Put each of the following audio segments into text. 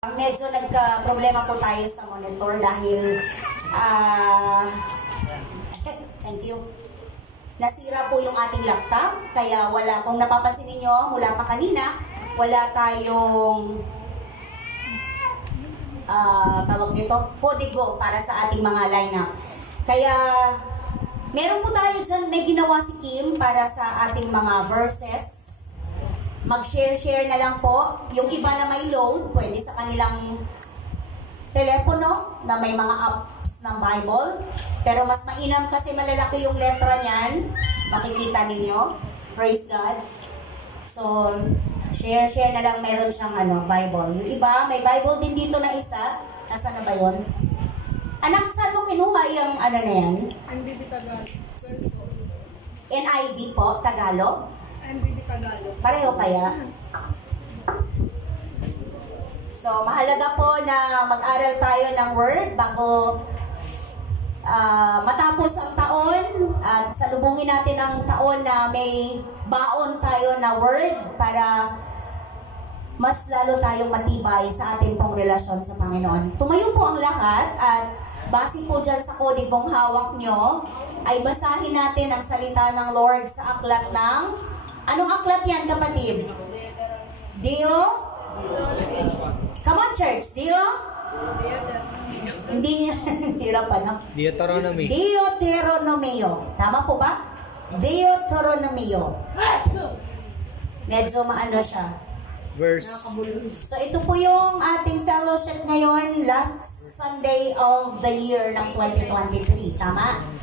Medyo nagka-problema po tayo sa monitor dahil thank you. Nasira po yung ating laptop, kaya wala, kung napapansin niyo mula pa kanina, wala tayong tawag nito, kodigo para sa ating mga lineup. Kaya meron po tayo dyan, may ginawa si Kim para sa ating mga verses. Mag-share na lang po. Yung iba na may load, pwede sa kanilang telepono na may mga apps ng Bible. Pero mas mainam kasi malalaki yung letra niyan. Makikita ninyo. Praise God. So, share na lang, meron siyang Bible. Yung iba, may Bible din dito na isa. Nasaan na ba yun? Anak, saan mo kinuha yung na yan? NBB Tagalog. NIV po, Tagalog? NBB Tagalog. Pareho kaya? So, mahalaga po na mag-aral tayo ng Word bago matapos ang taon at salubungin natin ang taon na may baon tayo na Word para mas lalo tayong matibay sa ating pong relasyon sa Panginoon. Tumayo po ang lahat at base po dyan sa kodigong hawak nyo, ay basahin natin ang salita ng Lord sa aklat ng... Anong aklat yan, kapatid? Dio? Come on, church. Dio? Hindi, hirap no? Deuteronomy. Deuteronomio. Tama po ba? Deuteronomio. Medyo maano siya. Verse. So ito po yung ating fellowship ngayon, last Sunday of the year ng 2023. Tama?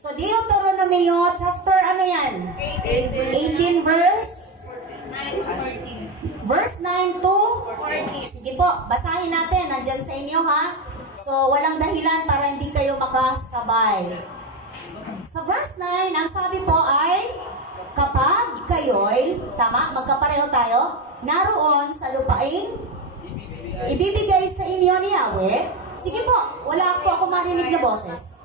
So, Deuteronomio, chapter, ano yan? 18 verse? 9 to 14. Verse 9 to? 40. Sige po, basahin natin. Nandyan sa inyo, ha? So, walang dahilan para hindi kayo makasabay. Sa verse 9, ang sabi po ay, kapag kayo'y, tama, magkapareho tayo, naroon sa lupain, ibibigay sa inyo ni Yahweh. Sige po, wala po ako marinig na boses.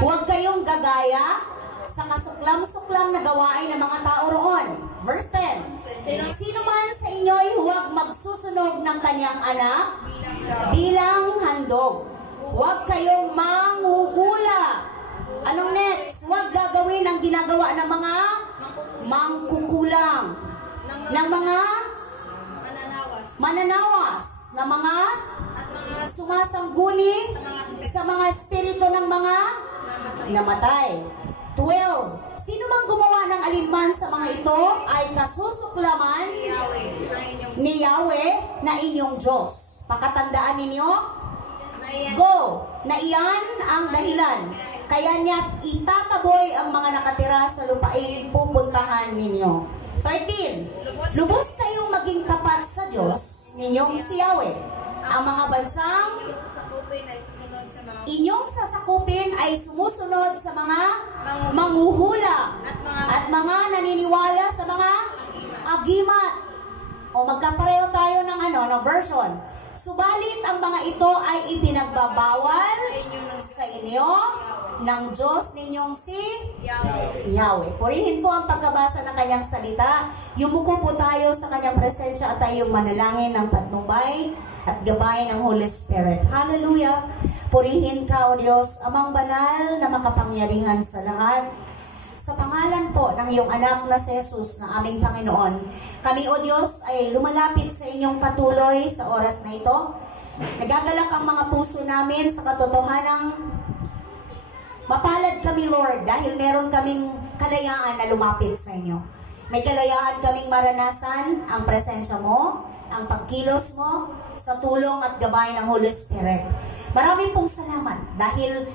Huwag kayong gagaya sa kasuklam-suklam na gawain ng mga tao roon. Verse 10. Sino man sa inyo'y huwag magsusunog ng kanyang anak bilang handog. Huwag kayong manghuhula. Anong next? Huwag gagawin ang ginagawa ng mga mangkukulang, ng mga mananawas, ng mga sumasangguni sa mga espiritu ng mga namatay. 12. Sino mang gumawa ng alinman sa mga ito ay kasusuklaman ni Yahweh na inyong Diyos. Pakatandaan ninyo, go, na iyan ang dahilan. Kaya niya itataboy ang mga nakatira sa lupain pupuntahan ninyo. 13. Lubos kayong maging tapat sa Diyos ninyong si Yahweh. Ang mga bansang inyong sasakupin ay sumusunod sa mga manghuhula at mga naniniwala sa mga agimat. O magkapareho tayo ng ng version. Subalit ang mga ito ay ipinagbabawal sa inyo ng Diyos ninyong si Yahweh. Purihin po ang pagkabasa ng kanyang salita. Yumuko po tayo sa kanyang presensya at tayong manalangin ng patnubay at gabay ng Holy Spirit. Hallelujah! Purihin ka, O Diyos, amang banal na makapangyarihan sa lahat. Sa pangalan po ng iyong anak na si Jesus na aming Panginoon, kami, O Diyos, ay lumalapit sa inyong patuloy sa oras na ito. Nagagalak ang mga puso namin sa katotohanang mapalad kami, Lord, dahil meron kaming kalayaan na lumapit sa inyo. May kalayaan kaming maranasan ang presensya mo, ang pagkilos mo, sa tulong at gabay ng Holy Spirit. Marami pong salamat dahil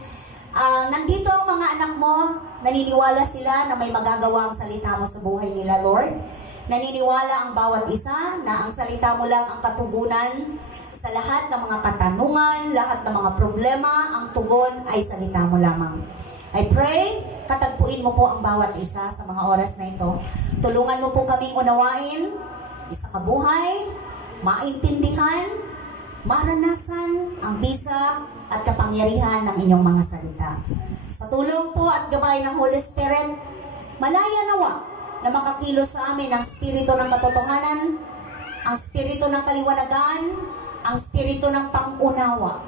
nandito ang mga anak mo, naniniwala sila na may magagawa ang salita mo sa buhay nila, Lord. Naniniwala ang bawat isa na ang salita mo lang ang katugunan sa lahat ng mga katanungan, lahat ng mga problema, ang tugon ay salita mo lamang. I pray, katagpuin mo po ang bawat isa sa mga oras na ito. Tulungan mo po kaming unawain, isa kabuhay, maintindihan, maranasan ang bisa at kapangyarihan ng inyong mga salita. Sa tulong po at gabay ng Holy Spirit, malaya nawa na makakilos sa amin ang spirito ng katotohanan, ang spirito ng kaliwanagan, ang spirito ng pangunawa,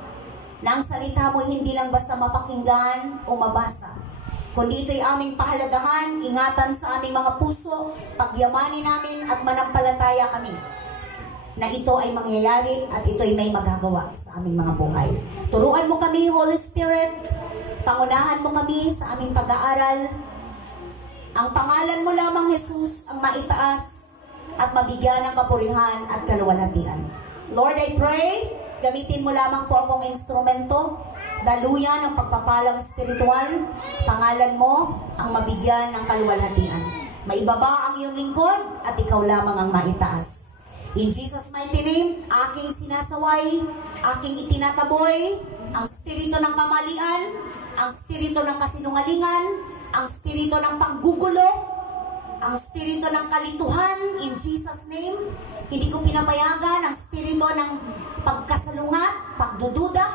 na ang salita mo hindi lang basta mapakinggan o mabasa, kundi ito'y aming pahalagahan, ingatan sa aming mga puso, pagyamanin namin at manampalataya kami na ito ay mangyayari at ito ay may magagawa sa aming mga buhay. Turuan mo kami, Holy Spirit, pangunahan mo kami sa aming pag-aaral. Ang pangalan mo lamang, Jesus, ang maitaas at mabigyan ng kapurihan at kaluwalhatian. Lord, I pray, gamitin mo lamang po akong instrumento, daluyan ng pagpapalang spiritual, pangalan mo ang mabigyan ng kaluwalhatian. Maibaba ang iyong lingkod at ikaw lamang ang maitaas. In Jesus' mighty name, aking sinasaway, aking itinataboy, ang spirito ng kamalian, ang spirito ng kasinungalingan, ang spirito ng panggugulo, ang spirito ng kalituhan, in Jesus' name. Hindi ko pinapayagan ang spirito ng pagkasalungat, pagdududa,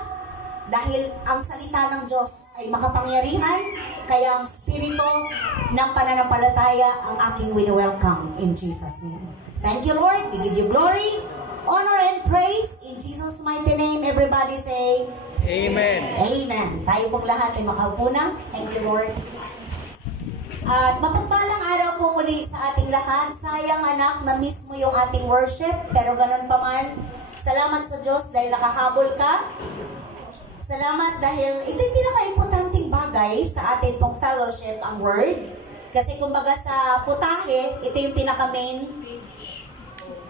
dahil ang salita ng Diyos ay makapangyarihan, kaya ang spirito ng pananampalataya ang aking wini-welcome in Jesus' name. Thank you, Lord. We give you glory, honor, and praise. In Jesus' mighty name, everybody say, Amen. Amen. Tayo pong lahat ay makaupo na. Thank you, Lord. At mapagpalang araw po muli sa ating lahat. Sayang anak, na-miss mo yung ating worship. Pero ganun pa man, salamat sa Diyos dahil nakahabol ka. Salamat dahil ito yung pinaka-importanting bagay sa ating pong fellowship, ang Word. Kasi kumbaga sa putahe, ito yung pinaka-main.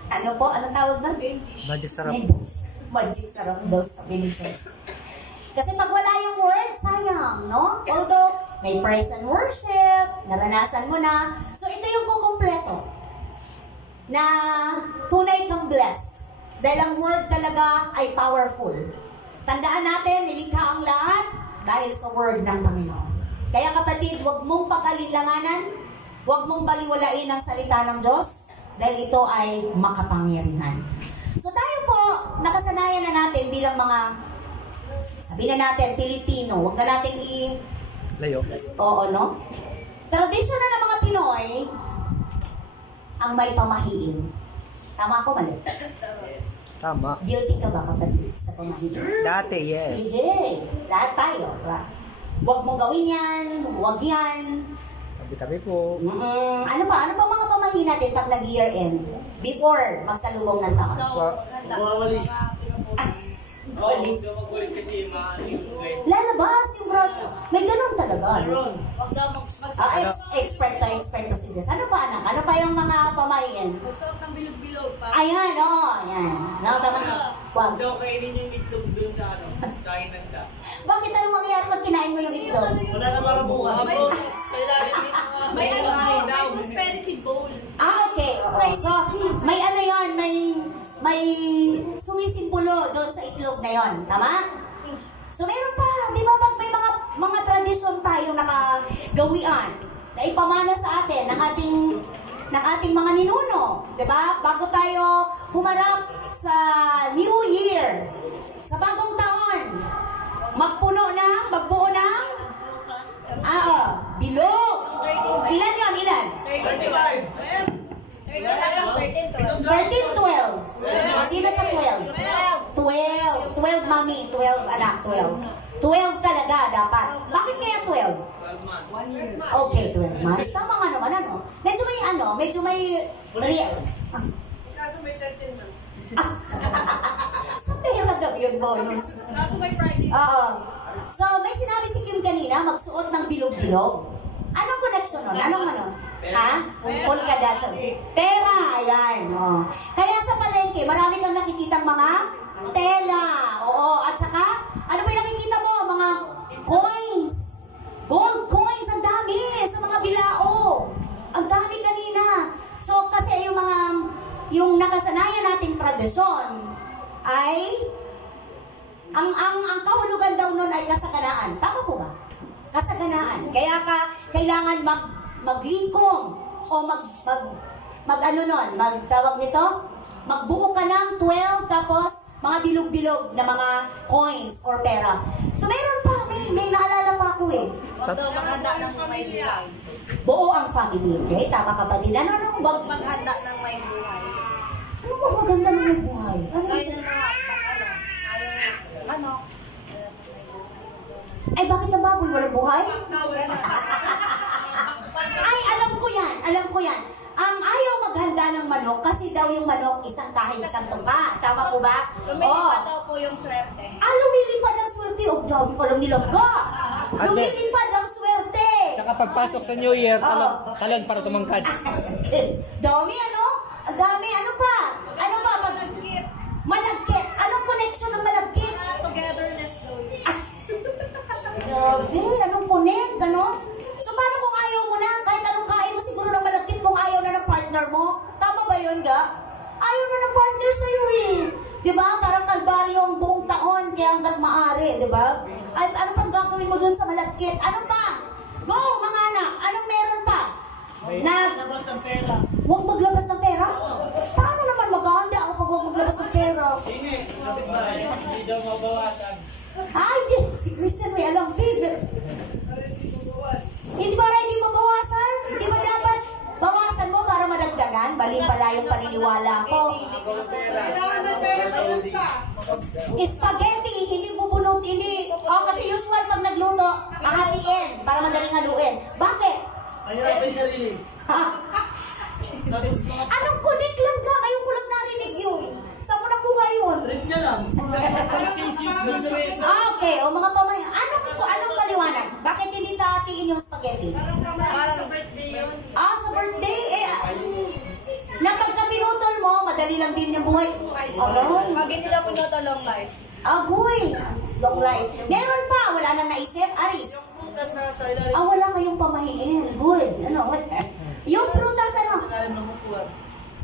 Ano po? Anong tawag na? Magic sarap. Magic sarap daw sa Pilipinas. Kasi pag wala yung Word, sayang, no? Although, may praise and worship, naranasan mo na. So, ito yung kukumpleto na tunay kang blessed. Dahil ang Word talaga ay powerful. Tandaan natin, nilikha ang lahat dahil sa Word ng Panginoon. Kaya kapatid, huwag mong pag-alinlanganan, huwag mong baliwalain ang salita ng Diyos, dahil ito ay makapangyarihan. So tayo po, nakasanayan na natin bilang mga, sabihin na natin, Pilipino, huwag na natin Layo. Oo, no? Tradisyon na ng mga Pinoy, ang may pamahiin. Tama ako, mali? Tama. Guilty ka ba, kapatid, sa pamahiin? Dati, yes. Hindi. Lahat tayo. Huwag mong gawin yan, huwag yan. Tabi-tabi po. Ano pa mga pamahiin natin pag nag-year end? Before magsalubong ng taon. Wawalis. Walis. Lalabas yung brush. May ganun talaga. Huwag daw Expert to si Jess. Ano pa, anak? Ano pa yung mga pamahiin? magsuot ng bilog-bilog. Ayan, oo. Ayan. No, tama na. Wag. Daw kainin yung itlog dun sa kainan ka. Bakit anong mangyayari pag kinain mo yung itlog? Wala na para bukas. May prosperity bowl. Okay. Oo. So, may ano yon, may sumisimbolo doon sa itlog na yon. Tama? So, meron pa. Di ba pag may mga tradisyon tayong nakagawian na ipamana sa atin ng ating mga ninuno. Di ba? Bago tayo humarap sa New Year, sa bagong taon, magbuo ng bilog. Ilan yun? Ilan? 13, 12. Sino sa 12? 12, mami. 12, anak. 12 talaga dapat. Bakit kaya 12? 12 months. Okay, 12 months. Tama nga naman, ano? Medyo may... Kaso may 13 months. Sa pera daw yun, bonus. Kaso may Friday. Oo. So, may sinabi si Kim kanina, magsuot ng bilog-bilog. Anong connection nun? Anong ano? Ha? Polka dots. Pera, ayan. Oh. Kaya sa palengke, marami kang nakikitang mga tela. Oo. At saka, ano ba yung nakikita mo? Mga coins. Gold coins. Ang dami sa mga bilao. Ang dami kanina. So, kasi yung nakasanayan nating tradisyon ay ang kahulugan daw nun ay kasaganaan. Tama po ba? Kasaganaan. Kaya kailangan maglingkong o magbuo ka ng 12 tapos mga bilog-bilog na mga coins or pera. So meron pa, may naalala pa ako eh. Huwag daw maghanda ng may buhay. Buo ang family, okay? Tama kapatid. Ano? Huwag maghanda ng may buhay. Ano ba maganda ng may buhay? Ano Gaya yun? ng mga partner buhay? Ay, alam ko yan. Ang ayaw maghanda ng manok kasi daw yung manok isang kahig isang tuka. Tama po ba? Lumilipad daw po yung swerte. Lumilipad ang swerte. Oh, dami ko lang nilagga. Lumilipad ang swerte. Tsaka pagpasok sa New Year, talag para tumangkad. Dami ano? Ang dami. Ano pa? Ano pa? Malagkit. Malagkit. Anong connection ng malagkit? Togetherness daw. Grabe. Anong connect? Ganon? So, paano kung ayaw mo na? Kahit anong kain mo siguro ng malagkit kung ayaw na ng partner mo? Tama ba yun, ga? Ayaw na ng partner sa'yo eh. Di ba? Parang kalbaryo ang buong taon kaya hanggat maaari, di ba? At ano pang gagawin mo dun sa malagkit? Ano pa? Go, mga anak! Anong meron pa? Labas ng pera. Huwag maglabas ng pera? Paano naman maghahanda ako pag huwag maglabas ng pera? Hindi daw mabawasan. Ay, si Christian may alam, babe. Hindi mabawasan? Hindi ba dapat bawasan mo para madagdagan? Mali pala yung paniniwala ko. Kailangan ng pera sa ulsa. Spaghetti, hindi bubunot, hindi. Kasi usual pag nagluto, hahatiin para madaling haluin. Bakit? Mahirap pa yung sarili. Ha? Anong connect lang ka? Ngayon ko lang narinig yun. Saan mo nakuha yun? Trip niya lang. Okay, o mga pamay. Anong paliwanag? Bakit hindi tahatiin yung spaghetti? Para sa birthday yun. Sa birthday, na pagka pinutol mo, madali lang din yung buhay. Aray. Pag hindi daw pinota long life. Agoy. Long life. Meron pa, wala nang naisip. Aris. Prutas na sa ilalim. Wala kayong pamahiin. Good. Yung prutas, Ilalim ng upuan.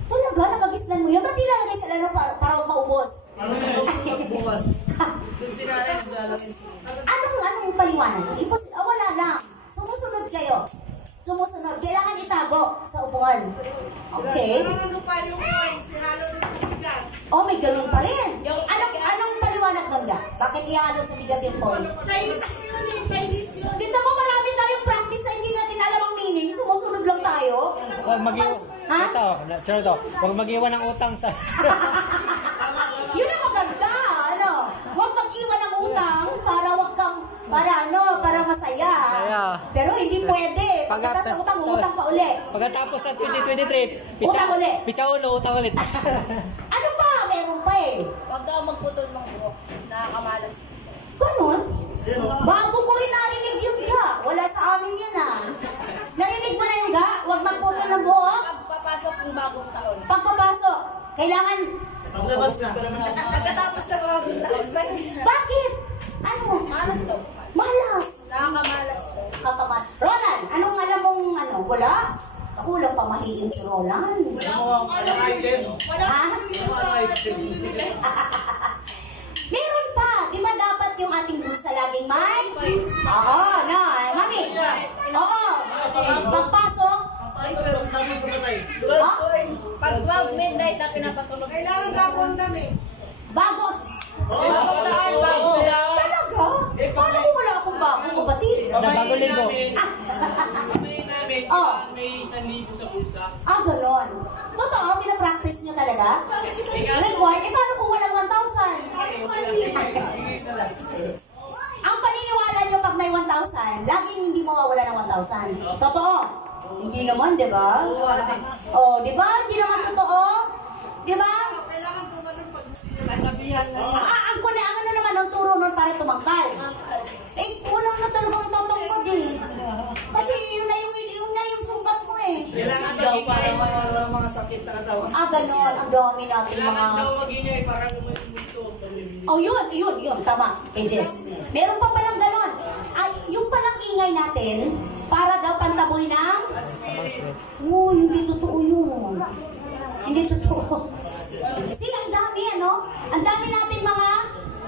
Talaga, nakagisnan mo yan? Ba't ilalagay sa lalo para maubos? Ano na bukas? Doon si nanay naglalagay siya. Anong paliwanag? Wala lang. Sumusunod kayo. Sumusunod. Kailangan itago sa upuan. Okay. Ano pa yung coins? Ihalo din sa bigas. May ganun pa rin. Anong paliwanag nun ga? Bakit ihalo sa bigas yung coin? Chinese yun eh. Chinese yun. Kita mo, marami tayong practice na hindi natin alam ang meaning. Sumusunod lang tayo. Huwag mag-iwan. Ha? Ito. Huwag mag-iwan ng utang sa... Yun ang maganda, Huwag mag-iwan ng utang para masaya. Pero hindi pwede. Pagkatapos sa utang ka uli. Pagkatapos ng 2023, Utang uli. Pitsa ulo, utang ulit. Ano pa? Meron pa eh. Huwag daw magputol ng buhok. Nakakamalas. Ganun? Bago ko rin narinig yun ga. Wala sa amin yan Narinig mo na yung ga? Huwag magputol ng buhok. Pagpapasok ng bagong taon. Pagpapasok. Kailangan... Paglabas na. Pagkatapos ng bagong taon. Bakit? Ano? Malas daw. Malas. Nakakamalas daw. Roland, anong alam mong wala? Ako lang pamahiin si Roland. Walang item. Ha? Walang item. Meron pa. Di ba dapat yung ating bulsa laging may? Oo, mami. Oo. Pagpasok. Ay, pero tapos sa patay. Pag 12 midnight na pinapatulog. Kailangan bago ang dami. Bago. Bagong taon, bagong taon. Talaga? Paano kung wala akong bago, kapatid? Bago linggo. May 1,000 sa bulsa. Ganon. Totoo, pinapractice nyo talaga? Reward, paano kung walang 1,000? Ang paniniwala nyo pag may 1,000, laging hindi mawawala ng 1,000. Totoo? Hindi naman, di ba? Di ba? Hindi naman totoo? Di ba? Kailangan tumalong pag nasabihan na. Ang ano naman ang turo nun para tumangkal? Wala na talagang itatangkad Kasi yun na yung sungkat mo Kailangan daw para mawala mga sakit sa katawan. Ganon. Ang dami natin mga... Kailangan daw mag-inyay para lumito. Yun. Tama. Jess. Meron pa palang ganon. Yung palang ingay natin, para daw pantaboy ng... hindi totoo yun. Hindi totoo. Ang dami, Ang dami natin mga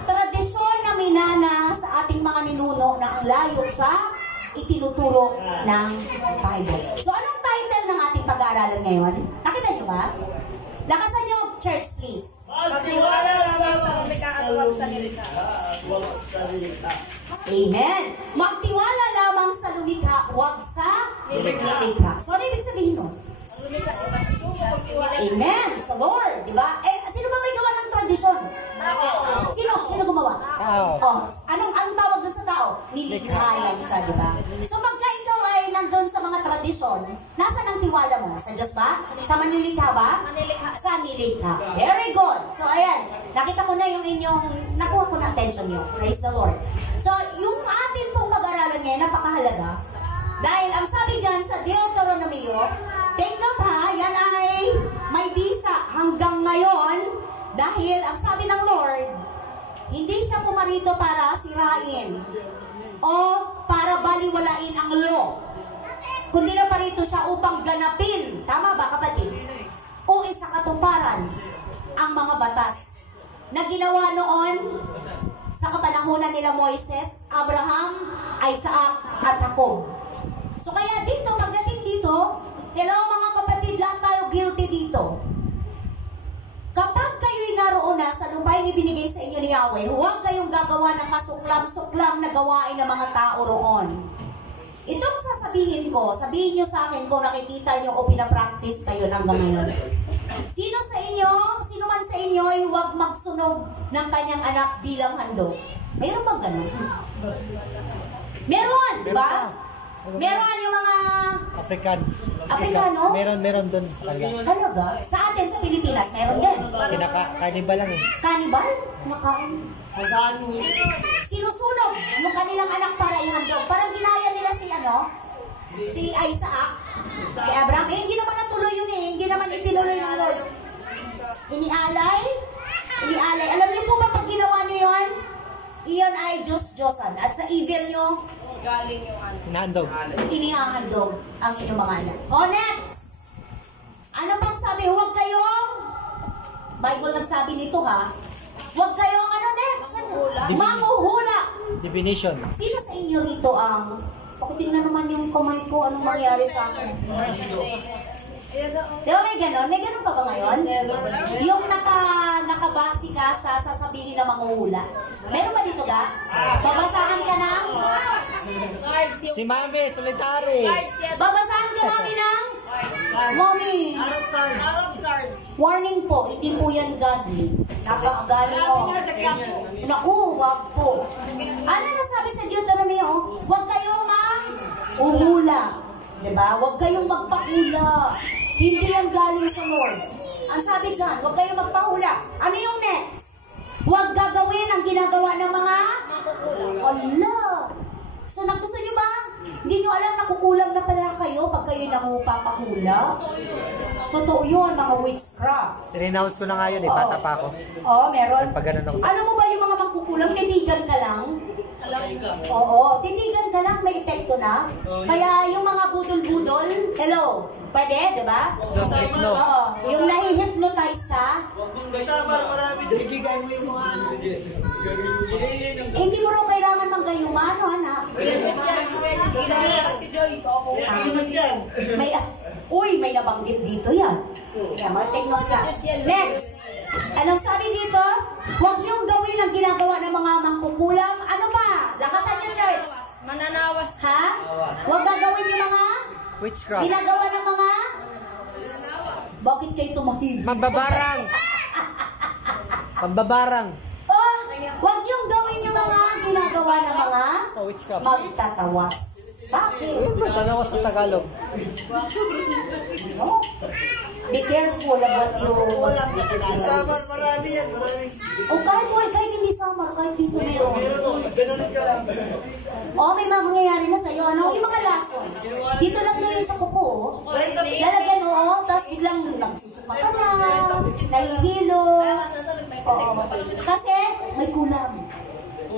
tradisyon na minana sa ating mga ninuno na ang layo sa itinuturo ng Bible. So, anong title ng ating pag-aaralan ngayon? Nakita niyo ba? Lakasan niyo, church, please. Magtiwala lamang sa lumikha at huwag sa nilikha. Amen. Magtiwala lamang sa lumikha, huwag sa nilikha. So, ano ibig sabihin nun? Ang lumikha, iba si Diyos. Pagtiwala. Amen. Sa Lord, di ba? Sino ba may gawa ng tradisyon? Sino gumawa? Tao. Anong tawag dun sa tao? nilikha lang siya, di ba? So pagka ikaw ay nandun sa mga tradisyon, nasa ang tiwala mo? Sa Diyos ba? Sa manilikha ba? Manilikha. Sa nilikha. Very good. So ayan, nakita ko na yung inyong, nakuha ko na attention nyo. Praise the Lord. So yung atin pong pag-aralan ngayon, napakahalaga. Dahil ang sabi dyan sa Deuteronomio, take note ha, yan ay may bisa hanggang ngayon. Dahil ang sabi ng Lord, hindi siya pumarito para sirain o para baliwalain ang law. Kundi na parito siya upang ganapin, tama ba kapatid? O isang katuparan ang mga batas na ginawa noon sa kapanahunan nila Moises, Abraham, Isaac at Jacob. So kaya dito, pagdating dito, hello mga kapatid, lahat tayo guilty dito. Kapag kayo'y naroon na sa lupain ibinigay sa inyo ni Yahweh, huwag kayong gagawa ng kasuklam-suklam na gawain ng mga tao roon. Itong sasabihin ko, sabihin nyo sa akin kung nakikita nyo o pinapractice kayo hanggang ngayon. Sino man sa inyo ay huwag magsunog ng kanyang anak bilang handog. Mayroon bang ganun? Meron, di ba? Meron yung mga Afrikano? Meron doon sa kanila. Talaga? Sa atin, sa Pilipinas, meron din. Kanibal lang eh. Kanibal? Sinusunog yung kanilang anak para ihandog. Parang ginaya nila si Isaac, si Abraham. Hindi naman natuloy yun eh. Hindi naman itinuloy ng Lord. Inialay. Alam niyo po ba pag ginawa niyo yun? Iyon ay Diyos-Diyosan. At sa evil nyo, Galing yung ano. Inahandog. inihahandog ang inyong mga anak. O next! Ano pang sabi? Huwag kayong, Bible nagsabi nito ha, huwag kayong next? Manghuhula. Divination. Sino sa inyo rito ang, pakitingnan naman yung kamay ko, anong mangyari sa akin? Di ba may ganon? May ganon pa ba ngayon? Yung nakabasi ka sa sasabihin na manghuhula. Meron ba dito ga? Babasahan ka ng? Cards yung Si Mami, solitary. cards yan. Babasahan ka mami ng? Mommy, warning po, hindi po yan godly. Napakagaling mo. Naku, wag po. Ano nasabi sa Deuteronomio? Huwag kayong uhula. Diba? Huwag kayong magpahula. Hindi yan galing sa Lord. Ang sabi dyan, huwag kayong magpahula. Ano yung next? Huwag gagawin ang ginagawa ng mga ala. So, gusto nyo ba? Hindi nyo alam nakukulang na pala kayo pag kayo namupapahula? Totoo yun, mga witchcraft. Renounce ko na nga yun eh, bata pa ako. Oo, meron. Pag ganun ako sa... Alam mo ba yung mga magkukulang, titigan ka lang? Alam ka. Oo, titigan ka lang, may epekto na. Kaya yung mga budol-budol, hello, pwede, di ba? Don't hypno. Oo, yung nahihypnotize ka, Kasama, marami doon. Ibigay mo yung mga hindi mo raw kailangan ng gayuman, no, anak? Si Joy, ito ako. May nabanggit dito yan. Kaya mag-take note ka. Next, anong sabi dito? Huwag yung gawin ang ginagawa ng mga mangkukulang. Ano ba? Lakasan niyo, church. Mananawas. Ha? Huwag gagawin yung mga Witchcraft. ginagawa ng mga... Bakit kayo tumahimik? Mambabarang. Mambabarang. Oh, huwag yung gawin yung mga ginagawa ng mga Witchcraft. magtatawas. Bakit? Tanawa sa Tagalog. No? Be careful of what you... Kasama, marami yan. Marami. O kahit hindi summer, kahit dito meron. Ganun ka lang. O may mga mangyayari na sa'yo. Ano? Yung mga lason. Dito lang doon sa kuko. Lalagyan mo, tapos biglang nagsusuka ka na, nahihilo. Oo. Kasi may kulang.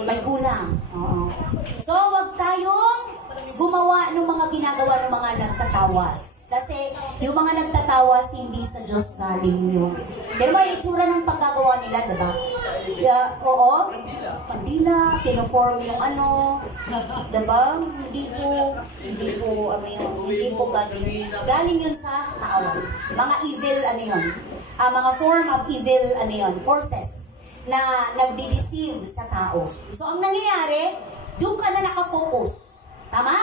May kulang. Oo. So, wag tayong gumawa ng mga ginagawa ng mga nagtatawas. Kasi yung mga nagtatawas, hindi sa Diyos galing yun. Pero may itsura ng paggagawa nila, diba? Oo, kandila, pinoform yung diba? Hindi po galing. Galing yun sa kaaway. Mga evil, mga form of evil, forces na nagdi-deceive sa tao. So, ang nangyayari, doon ka na nakafocus. Tama?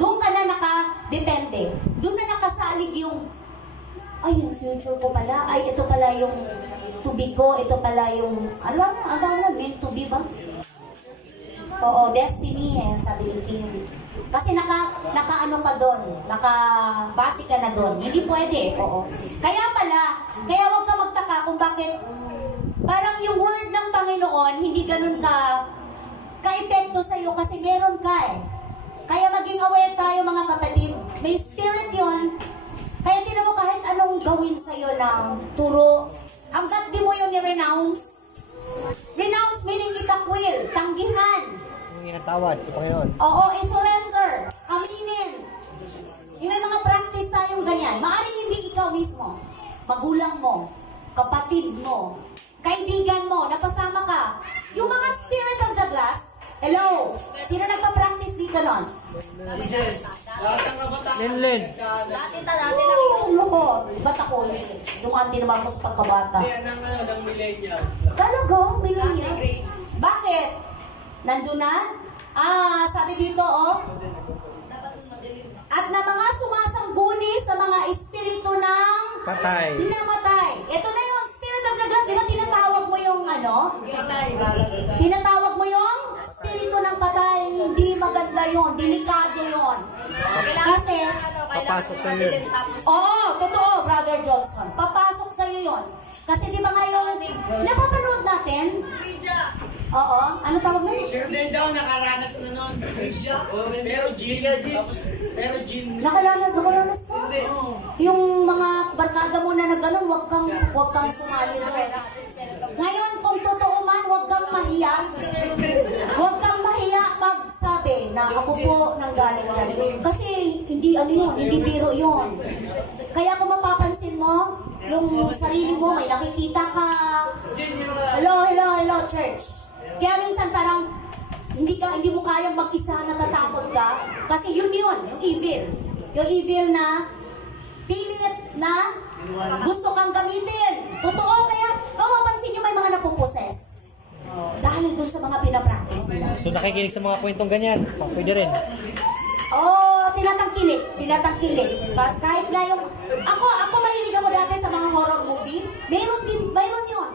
Doon ka na nakadepende. Doon na nakasalig yung, yung future ko pala. Ay, ito pala yung to be ko. Ito pala yung, ang tawag na, meant to be ba? Oo, destiny eh, sabi ni Kim. Kasi naka-ano ka doon, naka-base ka na doon. Hindi pwede, oo. Kaya huwag ka magtaka kung bakit parang yung word ng Panginoon, hindi ganun ka-epekto sa'yo kasi meron ka eh. Kaya maging aware tayo mga kapatid. May spirit yon. Kaya tinan mo kahit anong gawin sa'yo ng turo, hanggat di mo yun i-renounce. Renounce meaning itakwil, tanggihan. Yung inatawad sa Panginoon. Oo, i-surrender. Aminin. Yung may mga practice tayong ganyan. Maaring hindi ikaw mismo. Magulang mo, kapatid mo, kaibigan mo, napasama ka. Yung mga spirit of the glass, hello? Sino nagpa-practice dito nun? Linlin. Dati lang yun. Loko, ba't ako? Dumaan din naman ko sa pagkabata. Ng millennials. Talaga, millennials. Bakit? Nandun na? Sabi dito, at na mga sumasangguni sa mga espiritu ng Patay. namatay. Ito na yung spirit of the glass. Di ba tinatawag mo yung tinatawag mo yung spirito ng patay. Hindi maganda yun. Delikado yun. Kasi, Papasok sa iyo. oo, totoo, Brother Johnson. Papasok sa'yo yun. Kasi di ba ngayon, napapanood natin? Oo. Ano tawag mo? Sure din daw, nakaranas na nun. Pero Jean. Nakalanas pa. Yung mga barkada mo na nagganon, wag kang sumali rin. Ngayon, kung totoo man, wag kang mahiya. Huwag kang mahiya magsabi na ako po nang galing dyan. Kasi hindi hindi biro yun. Kaya kung mapapansin mo, yung sarili mo, may nakikita ka. Hello, church. Kaya minsan parang hindi mo kayang mag-isa, natatakot ka. Kasi yung evil. Yung evil na pilit na gusto kang gamitin. Totoo, kaya mapapansin nyo may mga napuposes. Dahil doon sa mga pinapractice nila. So nakikinig sa mga kwentong ganyan. Pwede rin. Tinatangkilik. Tapos kahit nga yung, ako mahilig ako dati sa mga horror movie. Mayroon yun.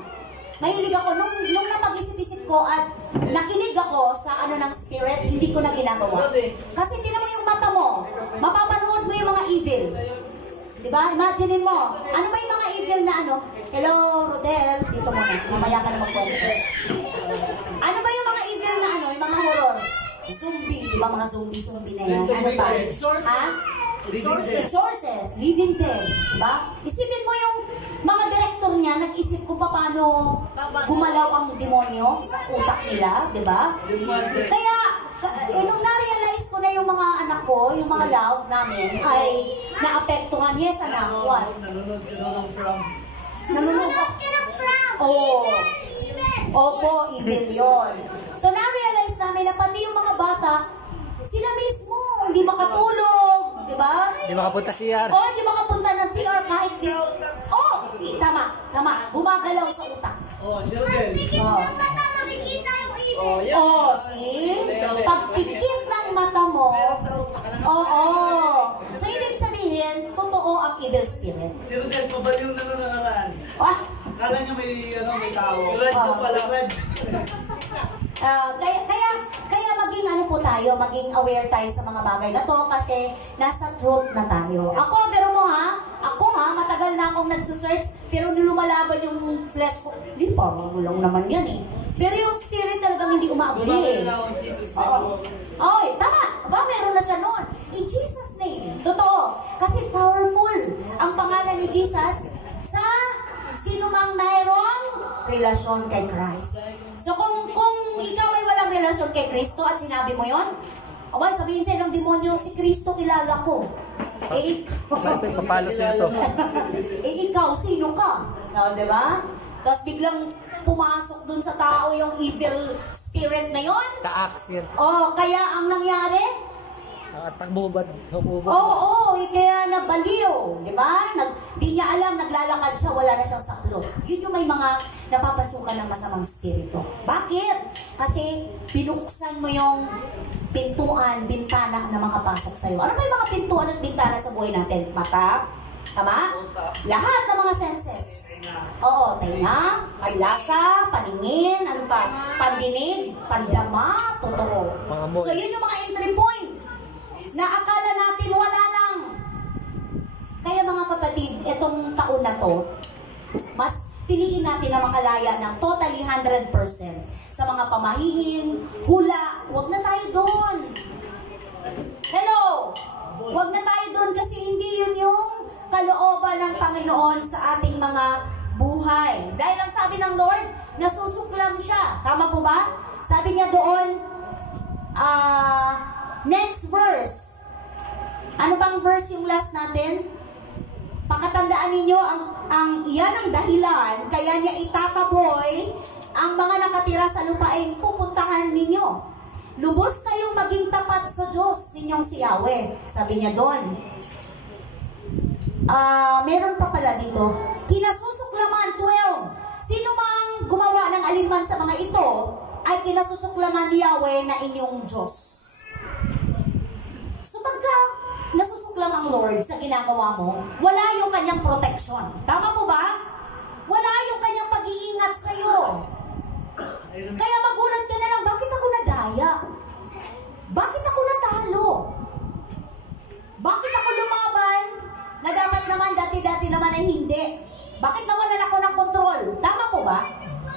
Mahilig ako, nung napag-isip-isip ko at nakinig ako sa ng spirit, hindi ko na ginagawa. Kasi tinan mo yung mata mo, mapapanood mo yung mga evil. Diba? Imagine mo, ano ba yung mga evil na Hello, Rodel, dito muna, mamaya ka na magkwento. Ano ba yung mga evil na yung mga horror? Zombie, di ba mga zombie na yan? Ano ba? Ha? Sources, living dead, diba? Isipin mo yung mga director niya, nag-isip kung paano gumalaw ang demonyo sa utak nila, diba? Kaya, nung na-realize ko na yung mga anak ko, yung mga love namin, ay naapektuhan. Yes, anak, what? Nanonood ako. Oo. Opo, evil yun. So, na-realize namin na pati yung mga bata, sila mismo, hindi makatulog, di ba? Hindi makapunta CR. Hindi makapunta ng CR kahit tama. Gumagalaw sa utak. Si Rodel. Pagpikit ng mata mo, so, ibig sabihin, totoo ang evil spirit. Si Rodel, pabaliw na nakaraan. Kala niya may tao. Kaya maging maging aware tayo sa mga bagay na to kasi nasa truth na tayo. Ako matagal na akong nagsusearch pero lumalaban yung flesh ko. Di pa, magulang naman yan eh. Pero yung spirit talagang hindi umaagree eh. Tama. Meron na siya noon. In Jesus' name. Totoo. Kasi powerful ang pangalan ni Jesus sa sino mang mayroong relasyon kay Christ. So kung ikaw ay walang relasyon kay Kristo at sinabi mo yon, sabihin sa'yo ng demonyo, si Kristo kilala ko. Papalo sa'yo to. Ikaw, sino ka? Diba? Tapos biglang pumasok dun sa tao yung evil spirit na yon. Sa acts yan. Kaya ang nangyari, Takbo-hubad. Kaya nabaliw, di ba? Di niya alam, naglalakad siya, wala na siyang saklo. Yun yung may mga napapasukan ng masamang spirito. Bakit? Kasi binuksan mo yung pintuan, bintana na makapasok sa'yo. Ano may mga pintuan at bintana sa buhay natin? Mata? Tama? Lahat ng mga senses. Oo, tenga, panlasa, paningin, ano pa, pandinig, pandama, totoo. Mga amoy. So yun yung mga entry point na akala natin wala lang. Kaya mga kapatid, itong taon na to, mas piliin natin na makalaya ng totally 100% sa mga pamahiin, hula, huwag na tayo doon. Hello! Huwag na tayo doon kasi hindi yun yung kalooban ng Panginoon sa ating mga buhay. Dahil ang sabi ng Lord, nasusuklam siya. Tama po ba? Sabi niya doon, next verse. Ano bang verse yung last natin? Pakatandaan ninyo, yan ang dahilan, kaya niya itataboy ang mga nakatira sa lupain, pupuntahan ninyo. Lubos kayong maging tapat sa Diyos ninyong si Yahweh. Sabi niya doon. Meron pa pala dito. Kinasusuklaman, 12. Sino mang gumawa ng alinman sa mga ito, ay kinasusuklaman ni Yahweh na inyong Diyos. So pagka nasusuklam ang Lord sa ginagawa mo, wala yung kanyang protection. Tama po ba? Wala yung kanyang pag-iingat sa'yo. Kaya magulat ka na lang, bakit ako nadaya? Bakit ako natalo? Bakit ako lumaban? Na dapat naman, dati-dati naman ay hindi. Bakit nawalan ako ng kontrol? Tama po ba?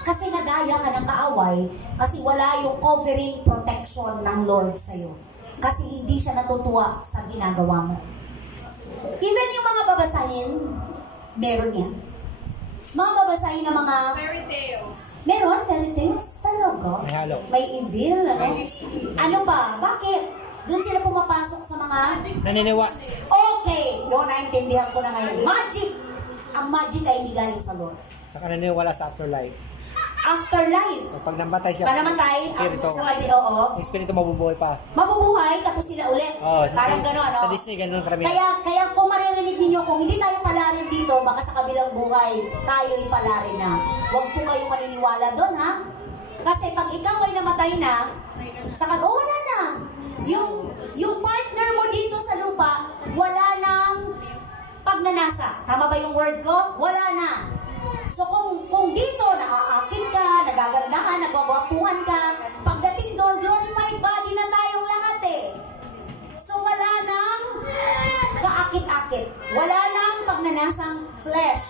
Kasi nadaya ka ng kaaway, kasi wala yung covering protection ng Lord sa'yo. Kasi hindi siya natutuwa sa ginagawa mo. Even yung mga babasahin, meron yan. Mga babasahin na mga... Fairy tales. Meron, fairy tales? Talaga? May halo. May evil, ano? Ano ba? Bakit? Doon sila pumapasok sa mga... Naniniwa. Okay, yun, naintindihan ko na ngayon. Magic! Ang magic ay hindi galing sa Lord. Saka naniniwala sa afterlife. Afterlife. Pag namatay siya, Panamatay, espiritu. oo. Yung espiritu mabubuhay pa. Mabubuhay, tapos sila ulit. Oh, Parang gano'n, ano? Sa Disney, gano'n karamihan. Kaya kung maririnig ninyo, kung hindi tayo palarin dito, baka sa kabilang buhay, tayo ipalarin na. Huwag po kayong maniniwala doon, ha? Kasi pag ikaw ay namatay na, saka, wala na. Yung partner mo dito sa lupa, wala nang pagnanasa. Tama ba yung word ko? Wala na. So kung dito naaakit ka, nagagandahan, nagwagwapuhan ka, pagdating doon, glorified body na tayong lahat eh. So wala nang kaakit-akit. Wala nang pagnanasang flesh.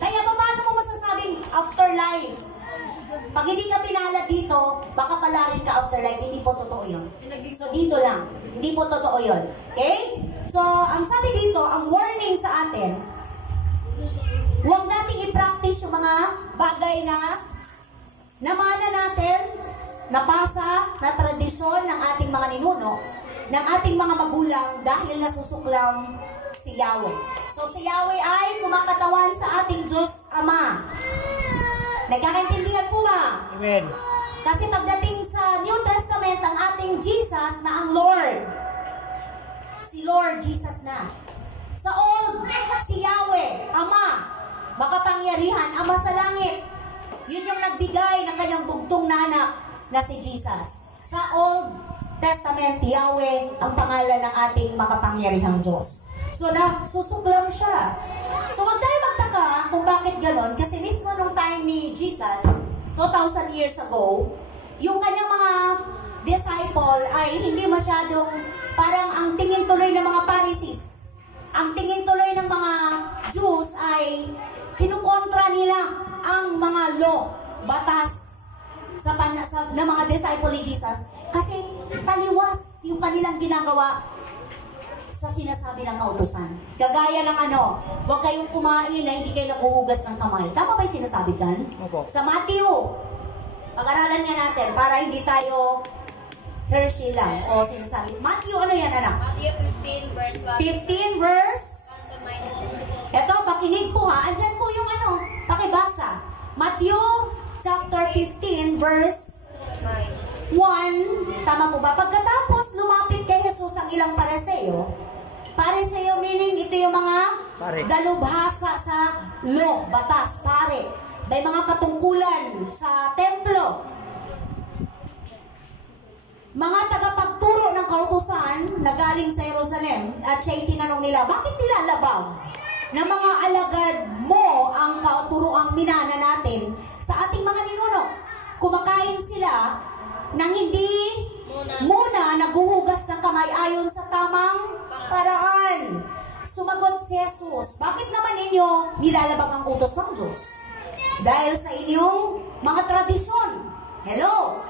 Kaya paano mo masasabing afterlife? Pag hindi ka pinala dito, baka pala rin ka afterlife. Hindi po totoo yun. So dito lang. Hindi po totoo yun. Okay? So ang sabi dito, ang warning sa atin, huwag nating i-practice yung mga bagay na namana natin, napasa, na tradisyon ng ating mga ninuno, ng ating mga magulang dahil nasusuklam si Yahweh. So si Yahweh ay kumakatawan sa ating Diyos Ama. Nagkakaintindihan po ba? Amen. Kasi pagdating sa New Testament, ang ating Jesus na ang Lord. Si Lord Jesus na. Sa Old, si Yahweh, Ama. Makapangyarihan, Ama sa langit. Yun yung nagbigay ng kanyang bugtong na anak na si Jesus. Sa Old Testament, Yahweh ang pangalan ng ating makapangyarihang Diyos. So susuklam siya. So wag tayo magtaka kung bakit ganon, kasi mismo nung time ni Jesus, 2,000 years ago, yung kanyang mga disciple ay hindi masyadong, parang ang tingin tuloy ng mga Pharisees, ang tingin tuloy ng mga Jews ay kinukontra nila ang mga law, batas ng mga disciple ni Jesus kasi taliwas yung kanilang ginagawa sa sinasabi ng kautusan. Kagaya ng huwag kayong kumain na hindi kayo naguhugas ng kamay. Tama ba yung sinasabi dyan? Opo. Sa Matthew, pag-aralan nga natin para hindi tayo Hershey lang o sinasabi. Matthew, ano yan anak? Matthew 15 verse 15 verse 1. Eto, pakinig po ha. Andyan po yung pakibasa. Matthew chapter 15 verse 1. Tama po ba? Pagkatapos lumapit kay Jesus ang ilang pariseo meaning ito yung mga Pare. dalubhasa sa law, batas, pare. May mga katungkulan sa templo. Mga tagapagturo ng kautusan na galing sa Jerusalem at siya'y tinanong nila, bakit nila labag na mga alagad mo ang kauturoang minana natin sa ating mga ninuno. Kumakain sila nang hindi muna naghuhugas ng kamay ayon sa tamang paraan. Sumagot si Jesus, bakit naman inyo nilalabag ang utos ng Diyos? Dahil sa inyong mga tradisyon. Hello?